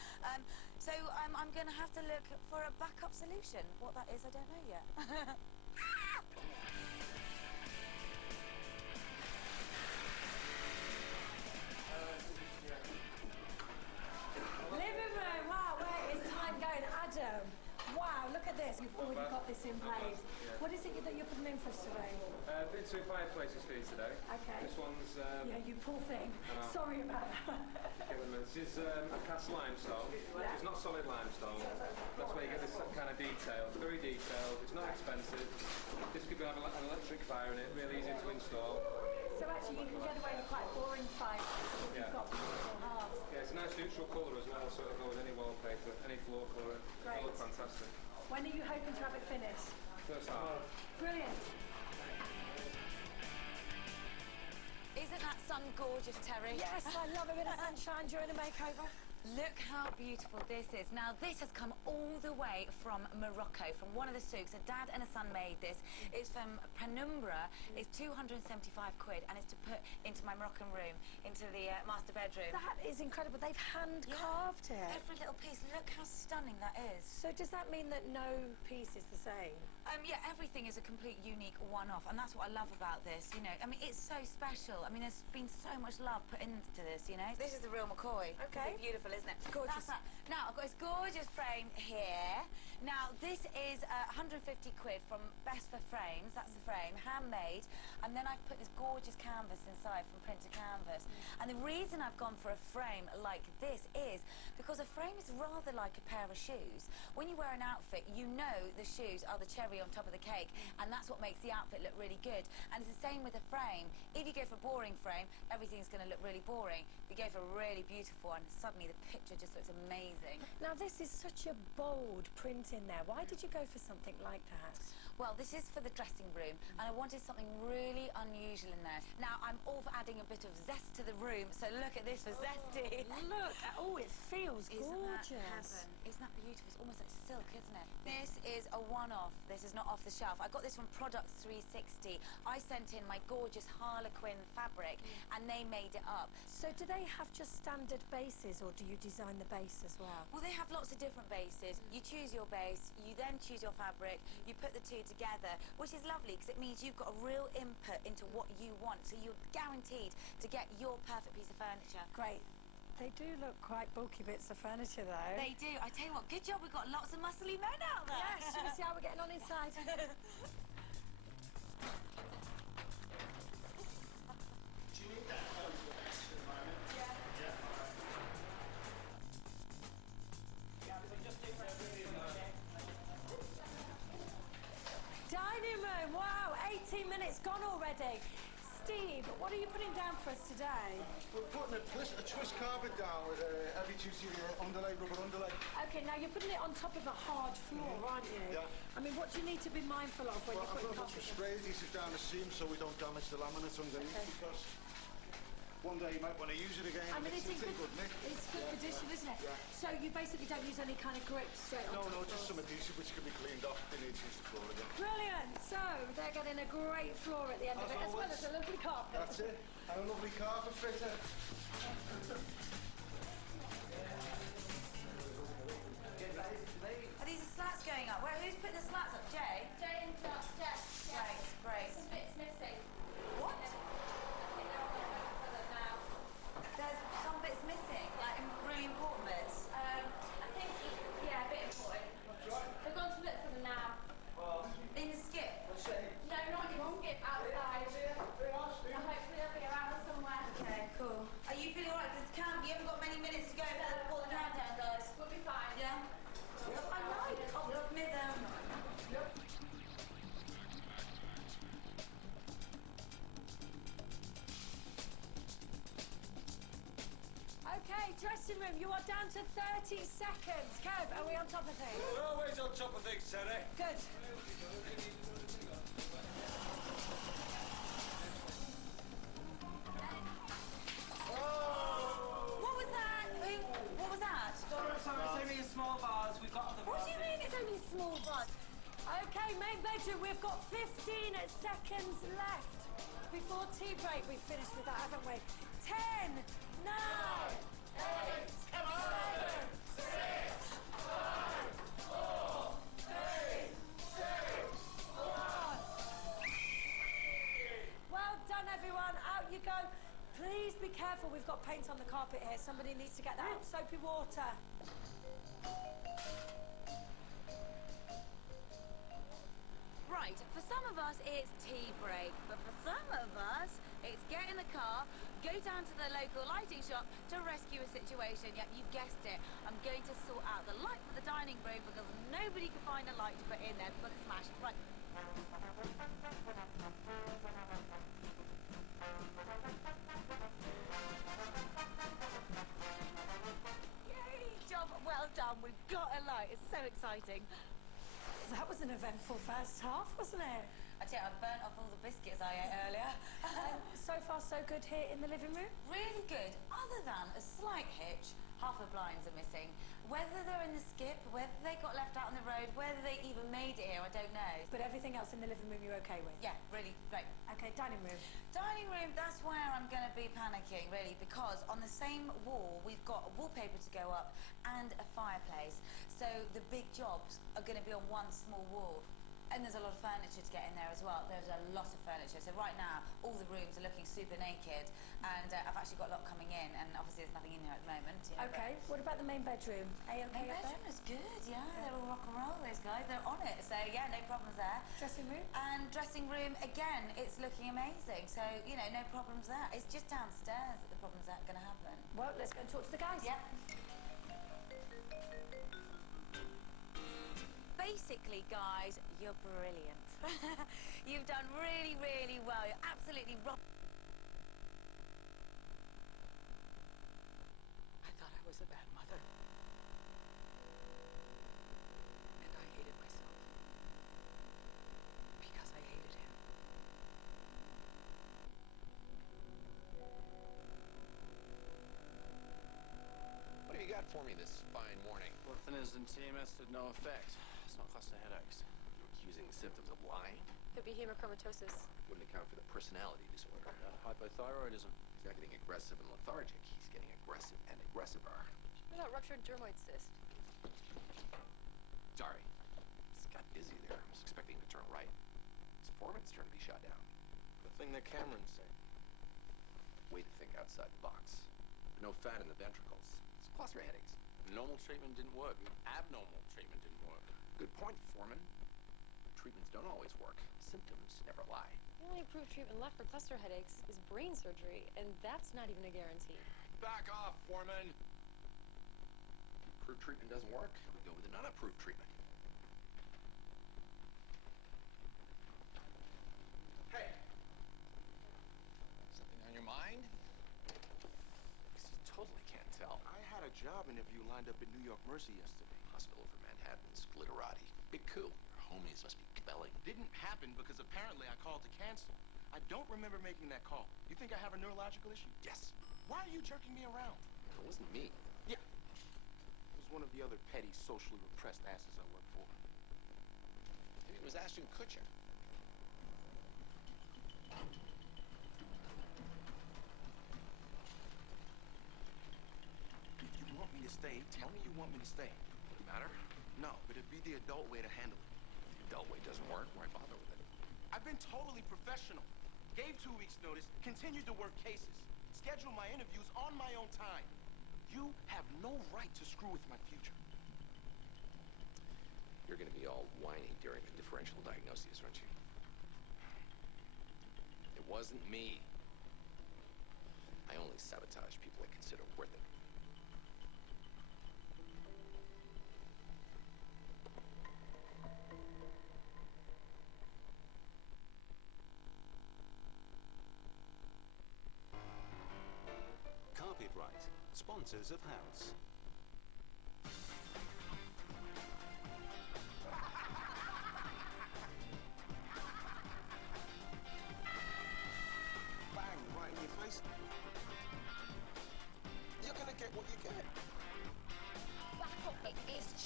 So I'm going to have to look for a backup solution. What that is, I don't know yet. Living room, wow, where is time going? Adam, wow, look at this. You've already got this in place. What is it that you're putting in for us today? Been two fireplaces for you today. Okay. This one's Yeah, you poor thing. Sorry about that. this is a cast limestone. It's not solid limestone. That's where you get this kind of detail. It's very detailed. It's not expensive. This could have an electric fire in it. Really easy to install. So actually, you can get away with quite boring fights if you've got beautiful halves. Yeah, it's a nice neutral colour as well, so it'll go with any wallpaper, any floor colour. Great. It'll look fantastic. When are you hoping to have it finished? First half. Brilliant. Isn't that sun gorgeous, Terry? Yes, I love a bit of sunshine during a makeover. Look how beautiful this is. Now, this has come all the way from Morocco, from one of the souks. A dad and a son made this. It's from Penumbra. It's 275 quid, and it's to put into my Moroccan room, into the master bedroom. That is incredible. They've hand carved it. Every little piece. Look how stunning that is. So does that mean that no piece is the same? Yeah, everything is a complete unique one-off, and that's what I love about this, you know. I mean, it's so special. I mean, there's been so much love put into this, you know. This is the real McCoy. Okay. It's beautiful, isn't it? Gorgeous. That's that. Now, I've got this gorgeous frame here. Now, this is 150 quid from Best for Frames. That's the frame, handmade. And then I've put this gorgeous canvas inside from Printer Canvas. And the reason I've gone for a frame like this is because a frame is rather like a pair of shoes. When you wear an outfit, you know the shoes are the cherry on top of the cake, and that's what makes the outfit look really good. And it's the same with a frame. If you go for a boring frame, everything's going to look really boring. If you go for a really beautiful one, suddenly the picture just looks amazing. Now, this is such a bold print in there. Why did you go for something like that? Well, this is for the dressing room, and I wanted something really unusual in there. Now, I'm all for adding a bit of zest to the room, so look at this for zesty. Look, oh, it feels Isn't gorgeous. that heaven? Isn't that beautiful? It's almost like silk, isn't it? This is a one-off. This is not off the shelf. I got this from Products 360. I sent in my gorgeous Harlequin fabric, and they made it up. So do they have just standard bases, or do you design the base as well? Well, they have lots of different bases. You choose your base, you then choose your fabric, you put the two together, which is lovely because it means you've got a real input into what you want, so you're guaranteed to get your perfect piece of furniture. Great. They do look quite bulky bits of furniture, though. They do. I tell you what, good job we've got lots of muscly men out there. Yes, shall we see how we're getting on inside? Dining room, wow, 18 minutes gone already. Steve, what are you putting down for us today? We're putting a twist carpet down with a heavy-duty underlay, rubber underlay. Okay, now you're putting it on top of a hard floor, aren't you? Yeah. I mean, what do you need to be mindful of when Well, you're I'm putting going to put some carpet spray adhesive down the seam so we don't damage the laminate underneath, Okay. because one day you might want to use it again. I mean, it's in in good, good nick. it's good condition, isn't it? Yeah. So you basically don't use any kind of grip straight on No, top no, of just it? some adhesive which can be cleaned off if they need to use the floor again. Brilliant. So they're getting a great floor at the end of it, as well as a lovely carpet. That's it. And a lovely carpet fitter. Are these the slats going up? Where, who's putting the slats up? Jay? Jay and Josh, yes. Great, great. Some bits missing. What? I think they're on the for them now. There's some bits missing, like really important bits. I think, yeah, a bit important. They've gone to look for them now. In the skip. No, not in the skip, outside. So hopefully they'll be around somewhere. Okay, cool. Are you feeling alright? Because you haven't got many minutes to go before the countdown, guys. We'll be fine. Yeah? I like optimism. Okay, dressing room, you are down to 30 seconds. Kev, are we on top of things? We're always on top of things, Terry. Good. What was that? What was that? Sorry, it's only a small vase. We've got other What do you mean it's only a small bud? Okay, main bedroom, we've got 15 seconds left. Before tea break, we've finished with that, haven't we? 10, 9, 8, 7, 6, 5, 4, 3, 2, 1. Well done, everyone. Out you go. Please be careful. We've got paint on the carpet here. Somebody needs to get that out. Soapy water. Right, for some of us it's tea break, but for some of us it's get in the car, go down to the local lighting shop to rescue a situation. Yep, you've guessed it. I'm going to sort out the light for the dining room because nobody can find a light to put in there because it's smashed. Right. Yay, job well done. We've got a light. It's so exciting. That was an eventful first half, wasn't it? I tell you, I burnt off all the biscuits I ate earlier. So far, so good here in the living room. Really good, other than a slight hitch. Half the blinds are missing. Whether they're in the skip, whether they got left out on the road, whether they even made it here, I don't know. But everything else in the living room you're okay with? Yeah, really great. Okay, dining room. Dining room, that's where I'm going to be panicking, really, because on the same wall, we've got wallpaper to go up and a fireplace. So the big jobs are going to be on one small wall. And there's a lot of furniture to get in there as well. There's a lot of furniture. So right now, all the rooms are looking super naked, and I've actually got a lot coming in, and obviously there's nothing in here at the moment. You know, Okay, what about the main bedroom? A-okay main up there? bedroom is good, yeah. They're all rock and roll, those guys. They're on it. So yeah, no problems there. Dressing room? And dressing room, again, it's looking amazing. So, you know, no problems there. It's just downstairs that the problems are going to happen. Well, let's go and talk to the guys. Yep. Basically, guys, you're brilliant. You've done really, really well. You're absolutely rock. I thought I was a bad mother. And I hated myself. Because I hated him. What have you got for me this fine morning? Orphanage and TMS had no effect. It's not cluster headaches. You're accusing the symptoms of lying? Could be hemochromatosis. Wouldn't account for the personality disorder. Hypothyroidism. He's not getting aggressive and lethargic. He's getting aggressive and aggressiver. What about ruptured dermoid cyst? Sorry. Just got busy there. I was expecting to turn right. It's Foreman's turn to be shot down. The thing that Cameron said. Way to think outside the box. No fat in the ventricles. It's cluster headaches. Normal treatment didn't work. Abnormal treatment didn't work. Good point, Foreman. Treatments don't always work. Symptoms never lie. The only approved treatment left for cluster headaches is brain surgery, and that's not even a guarantee. Back off, Foreman! Approved treatment doesn't work. We go with an unapproved treatment. Hey! Something on your mind? Because you totally can't tell. I had a job interview lined up at New York Mercy yesterday. Hospital for Manhattan's glitterati. Big coup. Your homies must be compelling. Didn't happen because apparently I called to cancel. I don't remember making that call. You think I have a neurological issue? Yes. Why are you jerking me around? It wasn't me. Yeah. It was one of the other petty, socially repressed asses I work for. Maybe it was Ashton Kutcher. If you want me to stay, tell me you want me to stay. Would it matter? No, but it'd be the adult way to handle it. If the adult way doesn't work, why bother with it? I've been totally professional. Gave 2 weeks' notice, continued to work cases. Scheduled my interviews on my own time. You have no right to screw with my future. You're going to be all whiny during the differential diagnoses, aren't you? It wasn't me. I only sabotage people I consider worth it. Carpet sponsors of House. Bang, right in your face. You're gonna get what you get. Back off it.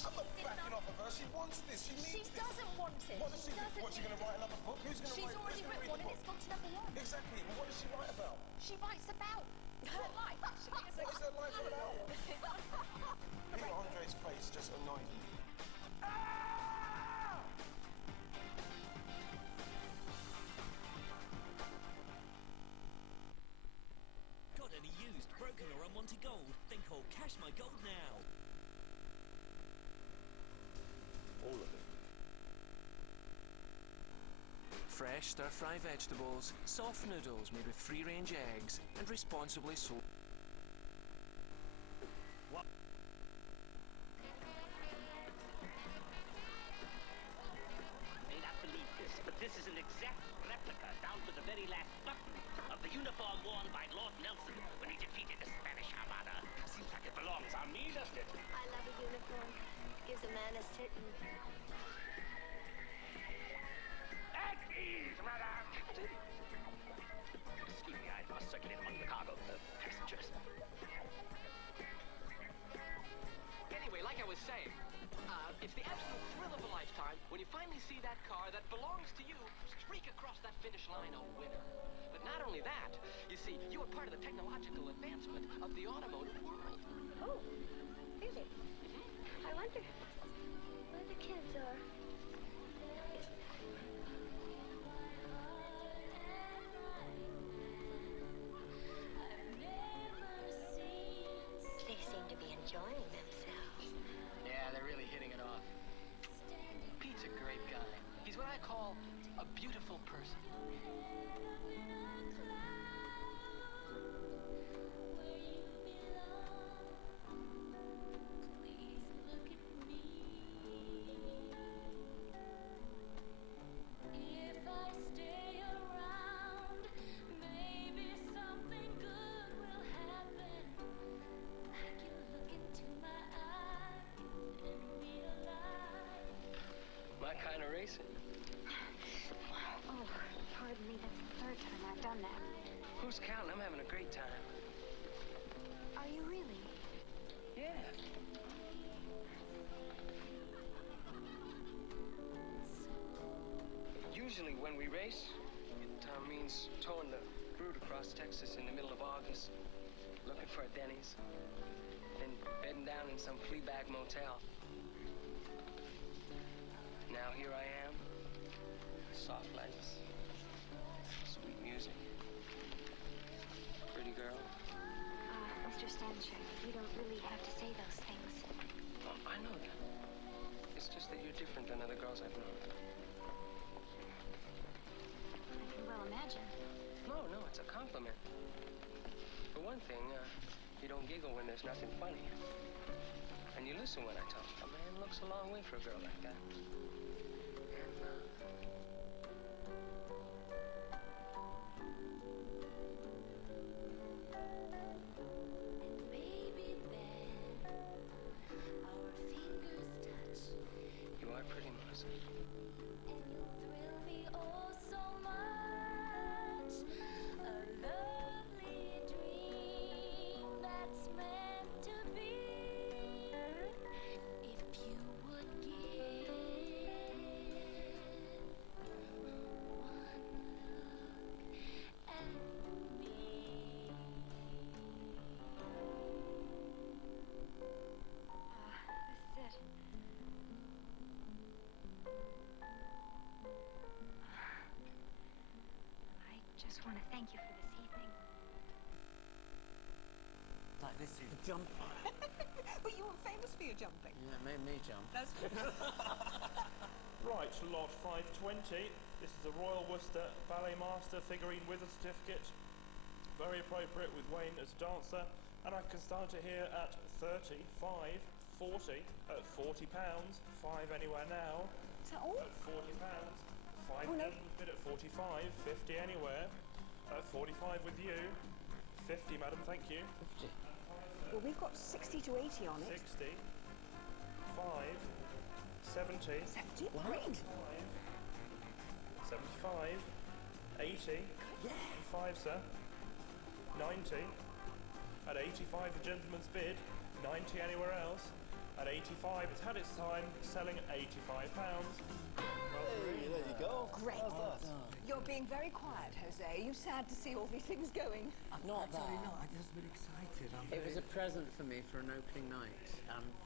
I'm not backing off of her. She wants this. She needs She this. doesn't want it. What does she think? What, she gonna write another book? Who's gonna She's write? already who's gonna written read one the and book? it's gone to number 1. Exactly. But what does she write about? She writes about her life, actually. What is her life about? Peter Andre's face just annoyed me. Got any used, broken or unwanted gold? Then call Cash My Gold now. All of it. Fresh stir-fry vegetables, soft noodles made with free-range eggs, and responsibly sold. What? May not believe this, but this is an exact replica, down to the very last button, of the uniform worn by Lord Nelson when he defeated the Spanish Armada. Seems like it belongs on me, doesn't it? I love a uniform. Gives a man a certain... At ease, madame! Excuse me, I must circulate among the cargo passengers. Anyway, like I was saying, it's the absolute thrill of a lifetime when you finally see that car that belongs to you streak across that finish line a winner. But not only that, you see, you are part of the technological advancement of the automotive world. Oh, really? I wonder where the kids are. He's what I call a beautiful person. My kind of racing. Oh, pardon me, that's the third time I've done that. Who's counting? I'm having a great time. Are you really? Yeah. Usually when we race, it means towing the brood across Texas in the middle of August, looking for a Denny's, then bedding down in some flea-bag motel. Now here I am, soft lights, sweet music, pretty girl. Mr. Stanchik, you don't really have to say those things. Oh, I know that. It's just that you're different than other girls I've known. I can well imagine. No, it's a compliment. For one thing, you don't giggle when there's nothing funny. And you listen when I talk. A man looks a long way for a girl like that. You are pretty, Melissa. This is it. I just want to thank you for this evening. Like this is jump. But you were famous for your jumping. Yeah, made me jump. That's Right, lot 520. This is the Royal Worcester Ballet Master figurine with a certificate. Very appropriate with Wayne as dancer. And I can start it here at 30, 5, 40, at £40, 5 anywhere now. Is that all? At £40, 5 Oh, no. gentlemen's bid at 45, 50 anywhere. At 45 with you. 50, madam, thank you. 50. Well, we've got 60 to 80 on it. 60, 5, 70, 70? Great. 75, 80, Yeah. 5, sir, 90, at 85 the gentleman's bid, 90 anywhere else, at 85 it's had its time, selling at £85. Hey, there you go. Great. How's that? You're being very quiet, Jose. Are you sad to see all these things going? Not that. Actually, no, I'm just very excited. It was a present for me for an opening night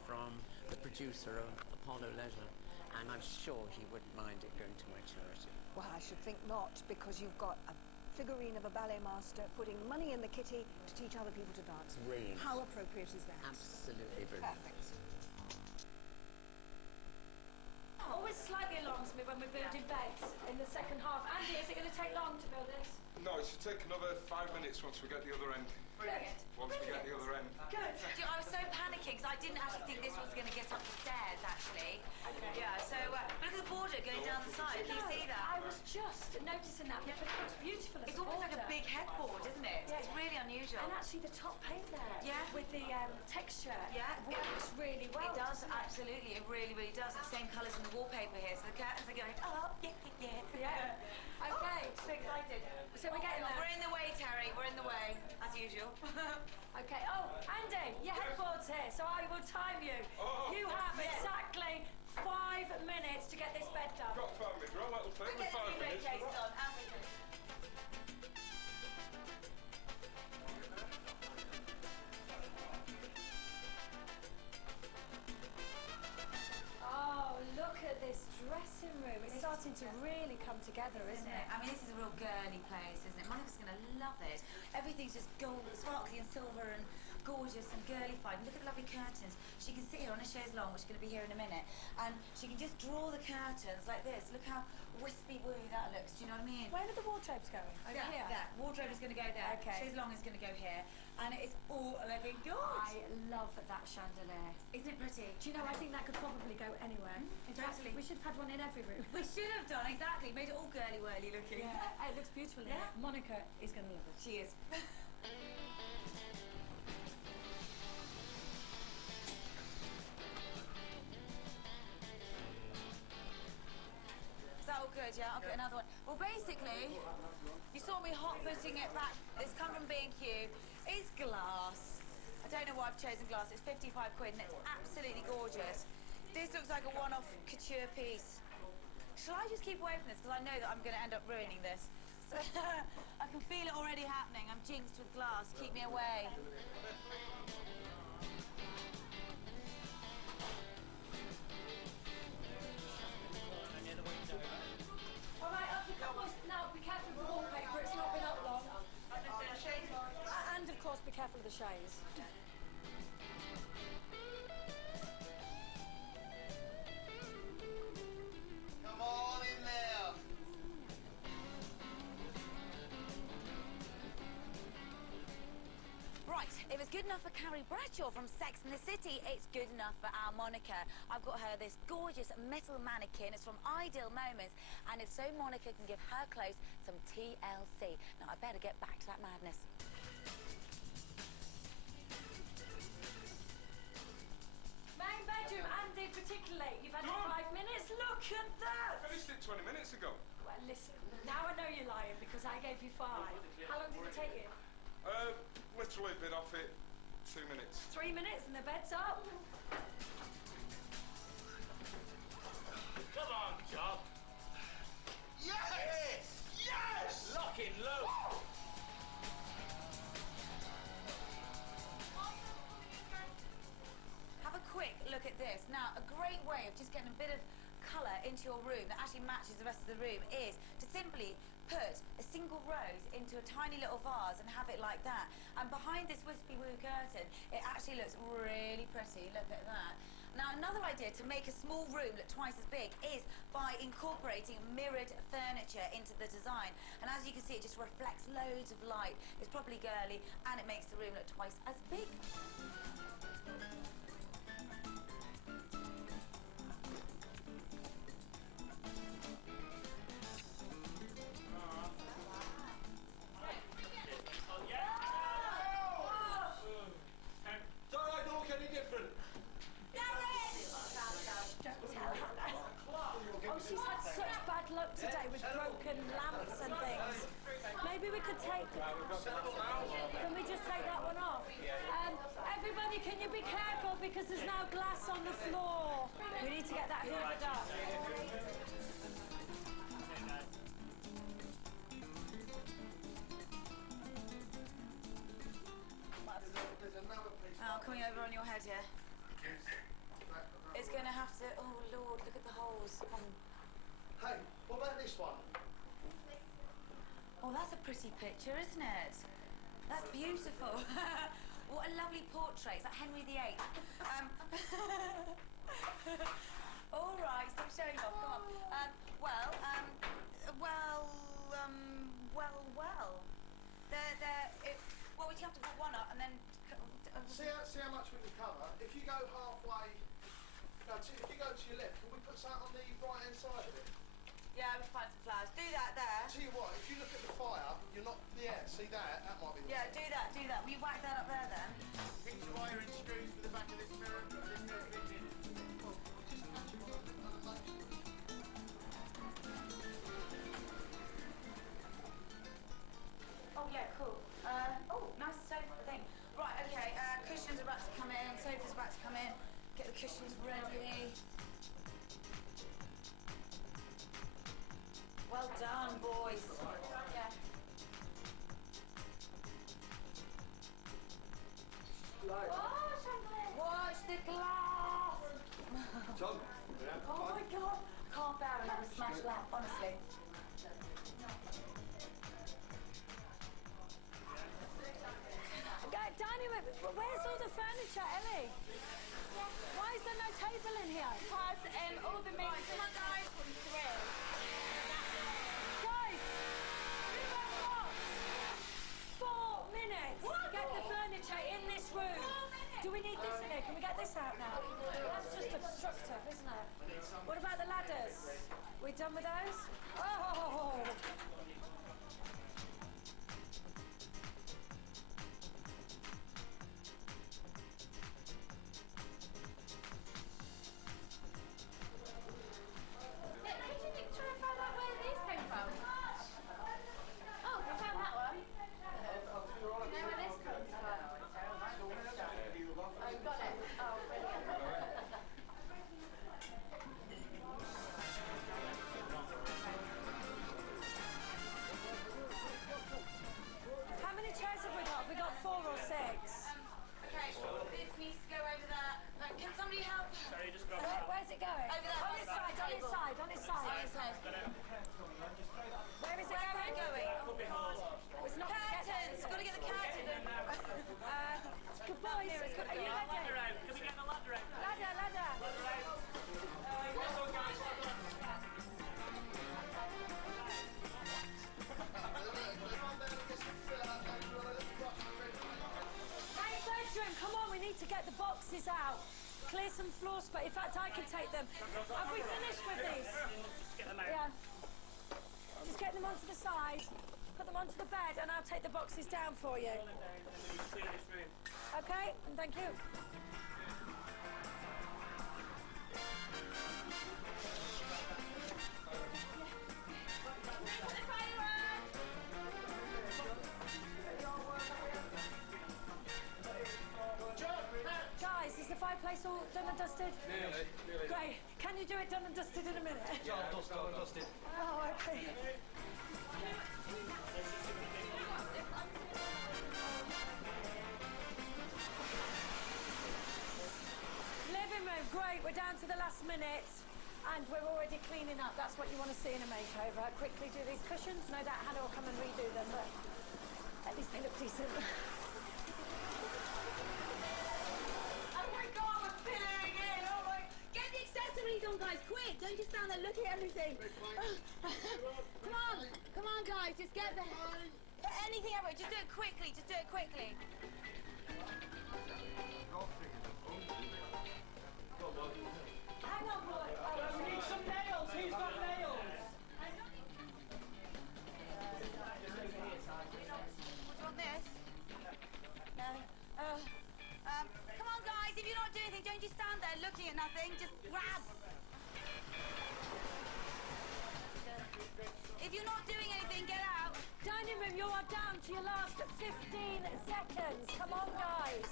from the producer of Apollo Leisure, and I'm sure he wouldn't mind it going to my charity. Well, I should think not, because you've got a figurine of a ballet master putting money in the kitty to teach other people to dance. Brilliant. How appropriate is that? Absolutely brilliant. Perfect. Always slightly alarms me when we're building beds in the second half. Andy, is it going to take long to build this? No, it should take another 5 minutes once we get the other end. Brilliant. Once we get the other end. Good. I was so panicking because I didn't actually think this was going to get up the stairs, actually. Okay. Yeah, so look at the border going down the side. Can you see that? I was just noticing that, but it looks beautiful as It's a almost like a border. big headboard, isn't it? Yeah. It's really unusual. And actually the top paint there, Yeah. with the texture, Yeah. works really well. It does, doesn't it? absolutely. It really, really does. It's the same colours in the wallpaper here, so the curtains are going, oh, yeah. Yeah. Okay. Oh, so excited. So we're getting there. We're in the way, Terry. We're in the way, as usual. Okay. Oh, Andy, your headboard's here, so I will time you. You have exactly 5 minutes to get this bed done. Got 5 minutes, right? That'll take me 5 minutes. Oh, look at this dressing room. It's starting to really come together, isn't it? I mean, this is a real girly place, isn't it? Monica's going to love it. Everything's just gold, sparkly and silver and gorgeous and girly-fied. Look at the lovely curtains. She can sit here on a chaise longue, which is going to be here in a minute, and she can just draw the curtains like this. Look how wispy woo that looks. Do you know what I mean? Where are the wardrobes going? Over here? There. Wardrobe is going to go there. Okay. Chaise longue is going to go here. And it's all looking good. I love that chandelier. Isn't it pretty? Do you know, I think that could probably go anywhere. In fact, Totally. we should have had one in every room. We should have done, exactly. Made it all girly-whirly looking. Yeah, it looks beautiful. Yeah. Monica is going to love it. She is. Is that all good, yeah? I'll get another one. Well, basically, you saw me hot-footing it back. It's come from B&Q. It's glass. I don't know why I've chosen glass. It's 55 quid and it's absolutely gorgeous. This looks like a one-off couture piece. Shall I just keep away from this? Because I know that I'm going to end up ruining this. So, I can feel it already happening. I'm jinxed with glass. Keep me away. All right, up the cupboard. Now, be careful of the wallpaper. It's not been up long. And, of course, be careful of the chaise. Come on in there. Right, if it's good enough for Carrie Bradshaw from Sex and the City, it's good enough for our Monica. I've got her this gorgeous metal mannequin. It's from Ideal Moments, and it's so Monica can give her clothes some TLC. Now, I better get back to that madness. Main bedroom, Andy, particularly. You've had 5 minutes. Look at that! I finished it 20 minutes ago. Well, listen, now I know you're lying because I gave you 5. How long did it take you? Literally been off it 2 minutes. 3 minutes and the bed's up. Come on, Job. Yes! Yes! Lock in low. Have a quick look at this. Now, a great way of just getting a bit of colour into your room that actually matches the rest of the room is to simply put a single rose into a tiny little vase and have it like that. And behind this wispy woo curtain, it actually looks really pretty. Look at that. Now, another idea to make a small room look twice as big is by incorporating mirrored furniture into the design. And as you can see, it just reflects loads of light. It's properly girly, and it makes the room look twice as big. She's had such bad luck today with broken lamps and things. Maybe we could take... Can we just take that one off? Everybody, can you be careful because there's now glass on the floor. We need to get that hoovered up. Oh, coming over on your head here. It's going to have to... Oh, Lord, look at the holes. Hey, what about this one? Oh, that's a pretty picture, isn't it? That's beautiful. What a lovely portrait. Is that Henry VIII? All right, stop showing off. Come on. Well. Well, we have to put one up and then... See how much we can cover? If you go halfway... No, if you go to your left, can we put something on the right-hand side of it? Yeah, we can find some flowers. Do that there. Tell you what, if you look at the fire, you're not... Yeah, see that? That might be... Yeah, do that. Will you whack that up there then? Pinch wire and screws for the back of this mirror. Oh, yeah, cool. Nice sofa thing. Right, okay, cushions are about to come in, sofa's about to come in. Get the cushions ready. Well done, boys. Yeah. Watch the glass! John, oh my God, I can't bear another smashed lamp, honestly. Danny, where's all the furniture, Ellie? Why is there no table in here? Because all the main... Come on, guys. Do we need this in here? Can we get this out now? That's just obstructive, isn't it? What about the ladders? We done with those? Oh! Try and find out where these came from. Oh, we found that one. You know where this comes from? Oh, got it. Oh, brilliant. How many chairs have we got? Have we got 4 or 6? Okay, this needs to go over there. Can somebody help? Sorry, just grab that. Where's it going? Over there. On his side, on his side, on his side. On his side. Where is it Where's going? that going? It's not Curtains! Got to get the curtain. Good boys. Are you ready? Ladder out. Can we get the ladder out? Ladder, ladder. Hey, bedroom, come on, we need to get the boxes out. Clear some floor space. In fact, I can take them. Have we finished with these? Just get them out. Yeah. Just get them onto the side, put them onto the bed, and I'll take the boxes down for you. Clear this room. Okay, and thank you. Guys, is the fireplace all done and dusted? Nearly. Great. Can you do it done and dusted in a minute? Done and dusted. Oh, okay. Living room, great. We're down to the last minute. And we're already cleaning up. That's what you want to see in a makeover. Quickly do these cushions. No doubt Hannah will come and redo them, but at least they look decent. Oh my God, we're filling in. Oh my. Get the accessories on, guys, quick. Don't just stand there looking at everything. Come on, guys, just get the. Put anything over it. Just do it quickly. Just do it quickly. Hang on, boy. We need some nails. Who's got nails? Would you want this? No. Come on, guys. If you're not doing anything, don't just stand there looking at nothing. Just grab. If you're not doing anything, get out. Dining room, you are down to your last 15 seconds. Come on, guys.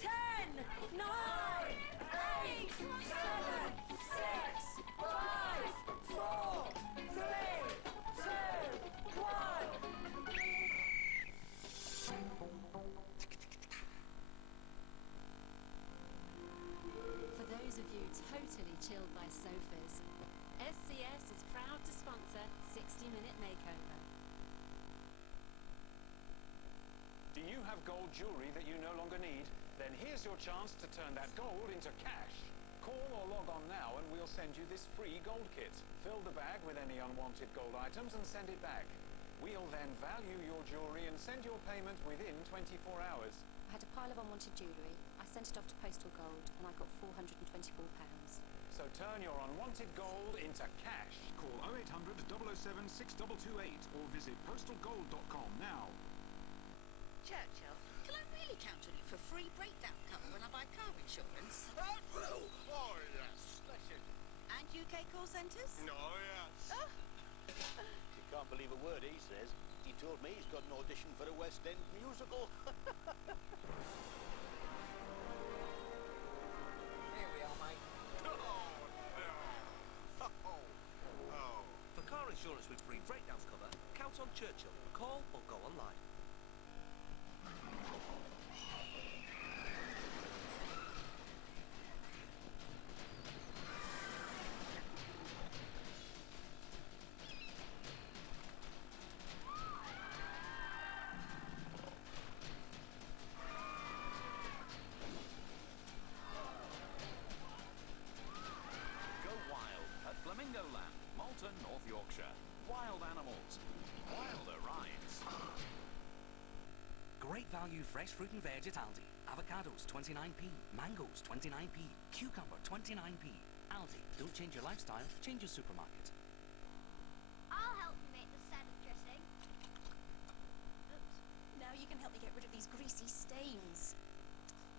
10, 9, 8, 7, 6, 5, 4, 3, 2, 1. For those of you totally chilled by sofas, SCS is proud to sponsor 60-Minute Makeover. Do you have gold jewellery that you no longer need? Then here's your chance to turn that gold into cash. Call or log on now and we'll send you this free gold kit. Fill the bag with any unwanted gold items and send it back. We'll then value your jewellery and send your payment within 24 hours. I had a pile of unwanted jewellery. I sent it off to Postal Gold and I got £424. So turn your unwanted gold into cash. Call 0800 007 6228 or visit postalgold.com now. Churchill, can I really count on you for free breakdown cover when I buy car insurance? Oh, yes, splendid. And UK call centres? No, yes. Oh. You can't believe a word he says. He told me he's got an audition for a West End musical. Here we are, mate. For car insurance with free breakdowns cover, count on Churchill. Call or go online. Go wild at Flamingo Land, Malton, North Yorkshire. Wild animals, wilder rides. Great value fresh fruit and veg at Aldi. Avocados 29p, mangoes 29p, cucumber 29p. Aldi, don't change your lifestyle, change your supermarket. I'll help you make the salad dressing. Oops. Now you can help me get rid of these greasy stains.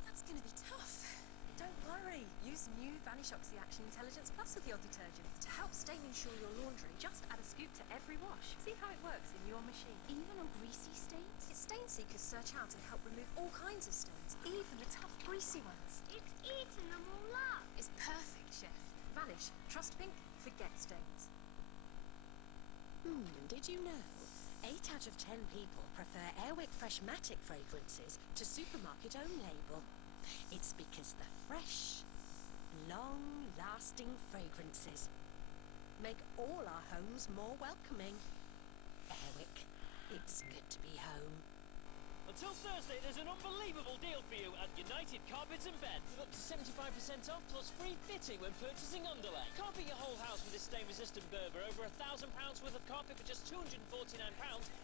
That's going to be tough. Don't worry. Use new Vanish Oxy Action Intelligence Plus with your detergent to help stain ensure your laundry. Just add a scoop to every wash. See how it works in your machine. Even on greasy stains? Its stain seekers search out and help remove all kinds of stains, even the tough, greasy ones. It's eaten them all up. It's perfect, Chef. Vanish. Trust pink. Forget stains. Did you know? 8 out of 10 people prefer Airwick Freshmatic fragrances to supermarket-owned label. It's because the fresh, long-lasting fragrances make all our homes more welcoming. Airwick, it's good to be home. Until Thursday, there's an unbelievable deal for you at United Carpets and Beds. With up to 75% off plus free fitting when purchasing underlay. Carpet your whole house with this stain-resistant Berber. Over £1,000 worth of carpet for just £249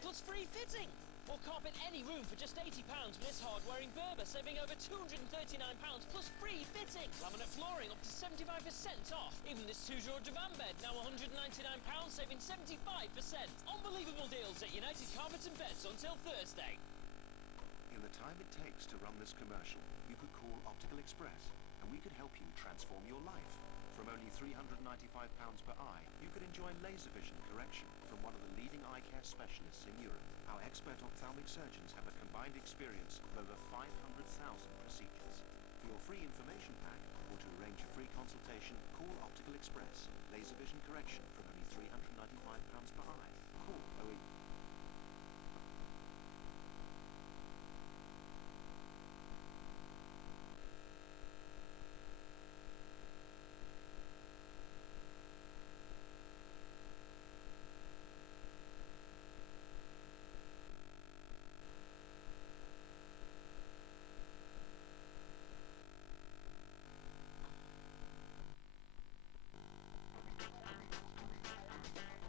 plus free fitting. Or carpet any room for just £80 with this hard-wearing Berber, saving over £239 plus free fitting. Laminate flooring up to 75% off. Even this 2-drawer divan bed, now £199, saving 75%. Unbelievable deals at United Carpets and Beds until Thursday. In the time it takes to run this commercial, you could call Optical Express, and we could help you transform your life. From only £395 per eye, you could enjoy laser vision correction from one of the leading eye care specialists in Europe. Our expert ophthalmic surgeons have a combined experience of over 500,000 procedures. For your free information pack, or to arrange a free consultation, call Optical Express. Laser vision correction from only £395 per eye. Call 08...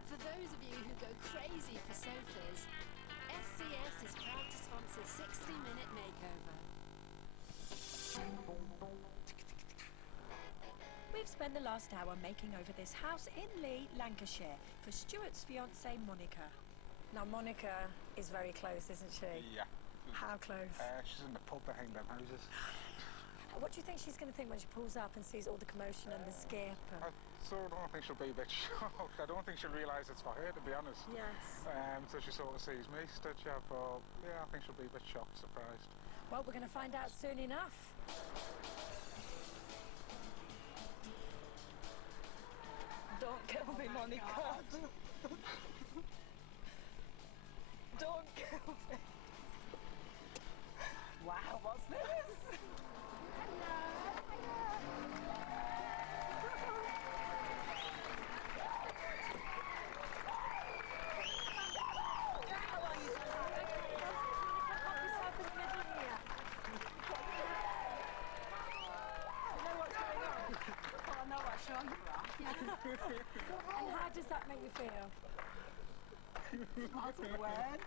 For those of you who go crazy for sofas, SCS is proud to sponsor 60-minute makeover. We've spent the last hour making over this house in Lee, Lancashire, for Stuart's fiancée, Monica. Now, Monica is very close, isn't she? Yeah. How close? She's in the pub behind them houses. What do you think she's going to think when she pulls up and sees all the commotion and the skip? I sort of don't think she'll be a bit shocked. I don't think she'll realise it's for her, to be honest. Yes. So she sort of sees me stitch up, or yeah, I think she'll be a bit shocked, surprised. Well, we're going to find out soon enough. Don't kill me, Monica. Don't kill me. Wow, what's this? And how does that make you feel? Lots of words.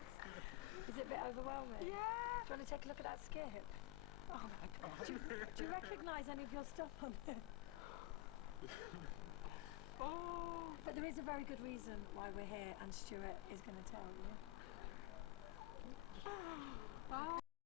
Is it a bit overwhelming? Yeah. Do you want to take a look at that skip? Oh my God. Do you recognise any of your stuff on it? Oh. But there is a very good reason why we're here, and Stuart is going to tell you. Oh.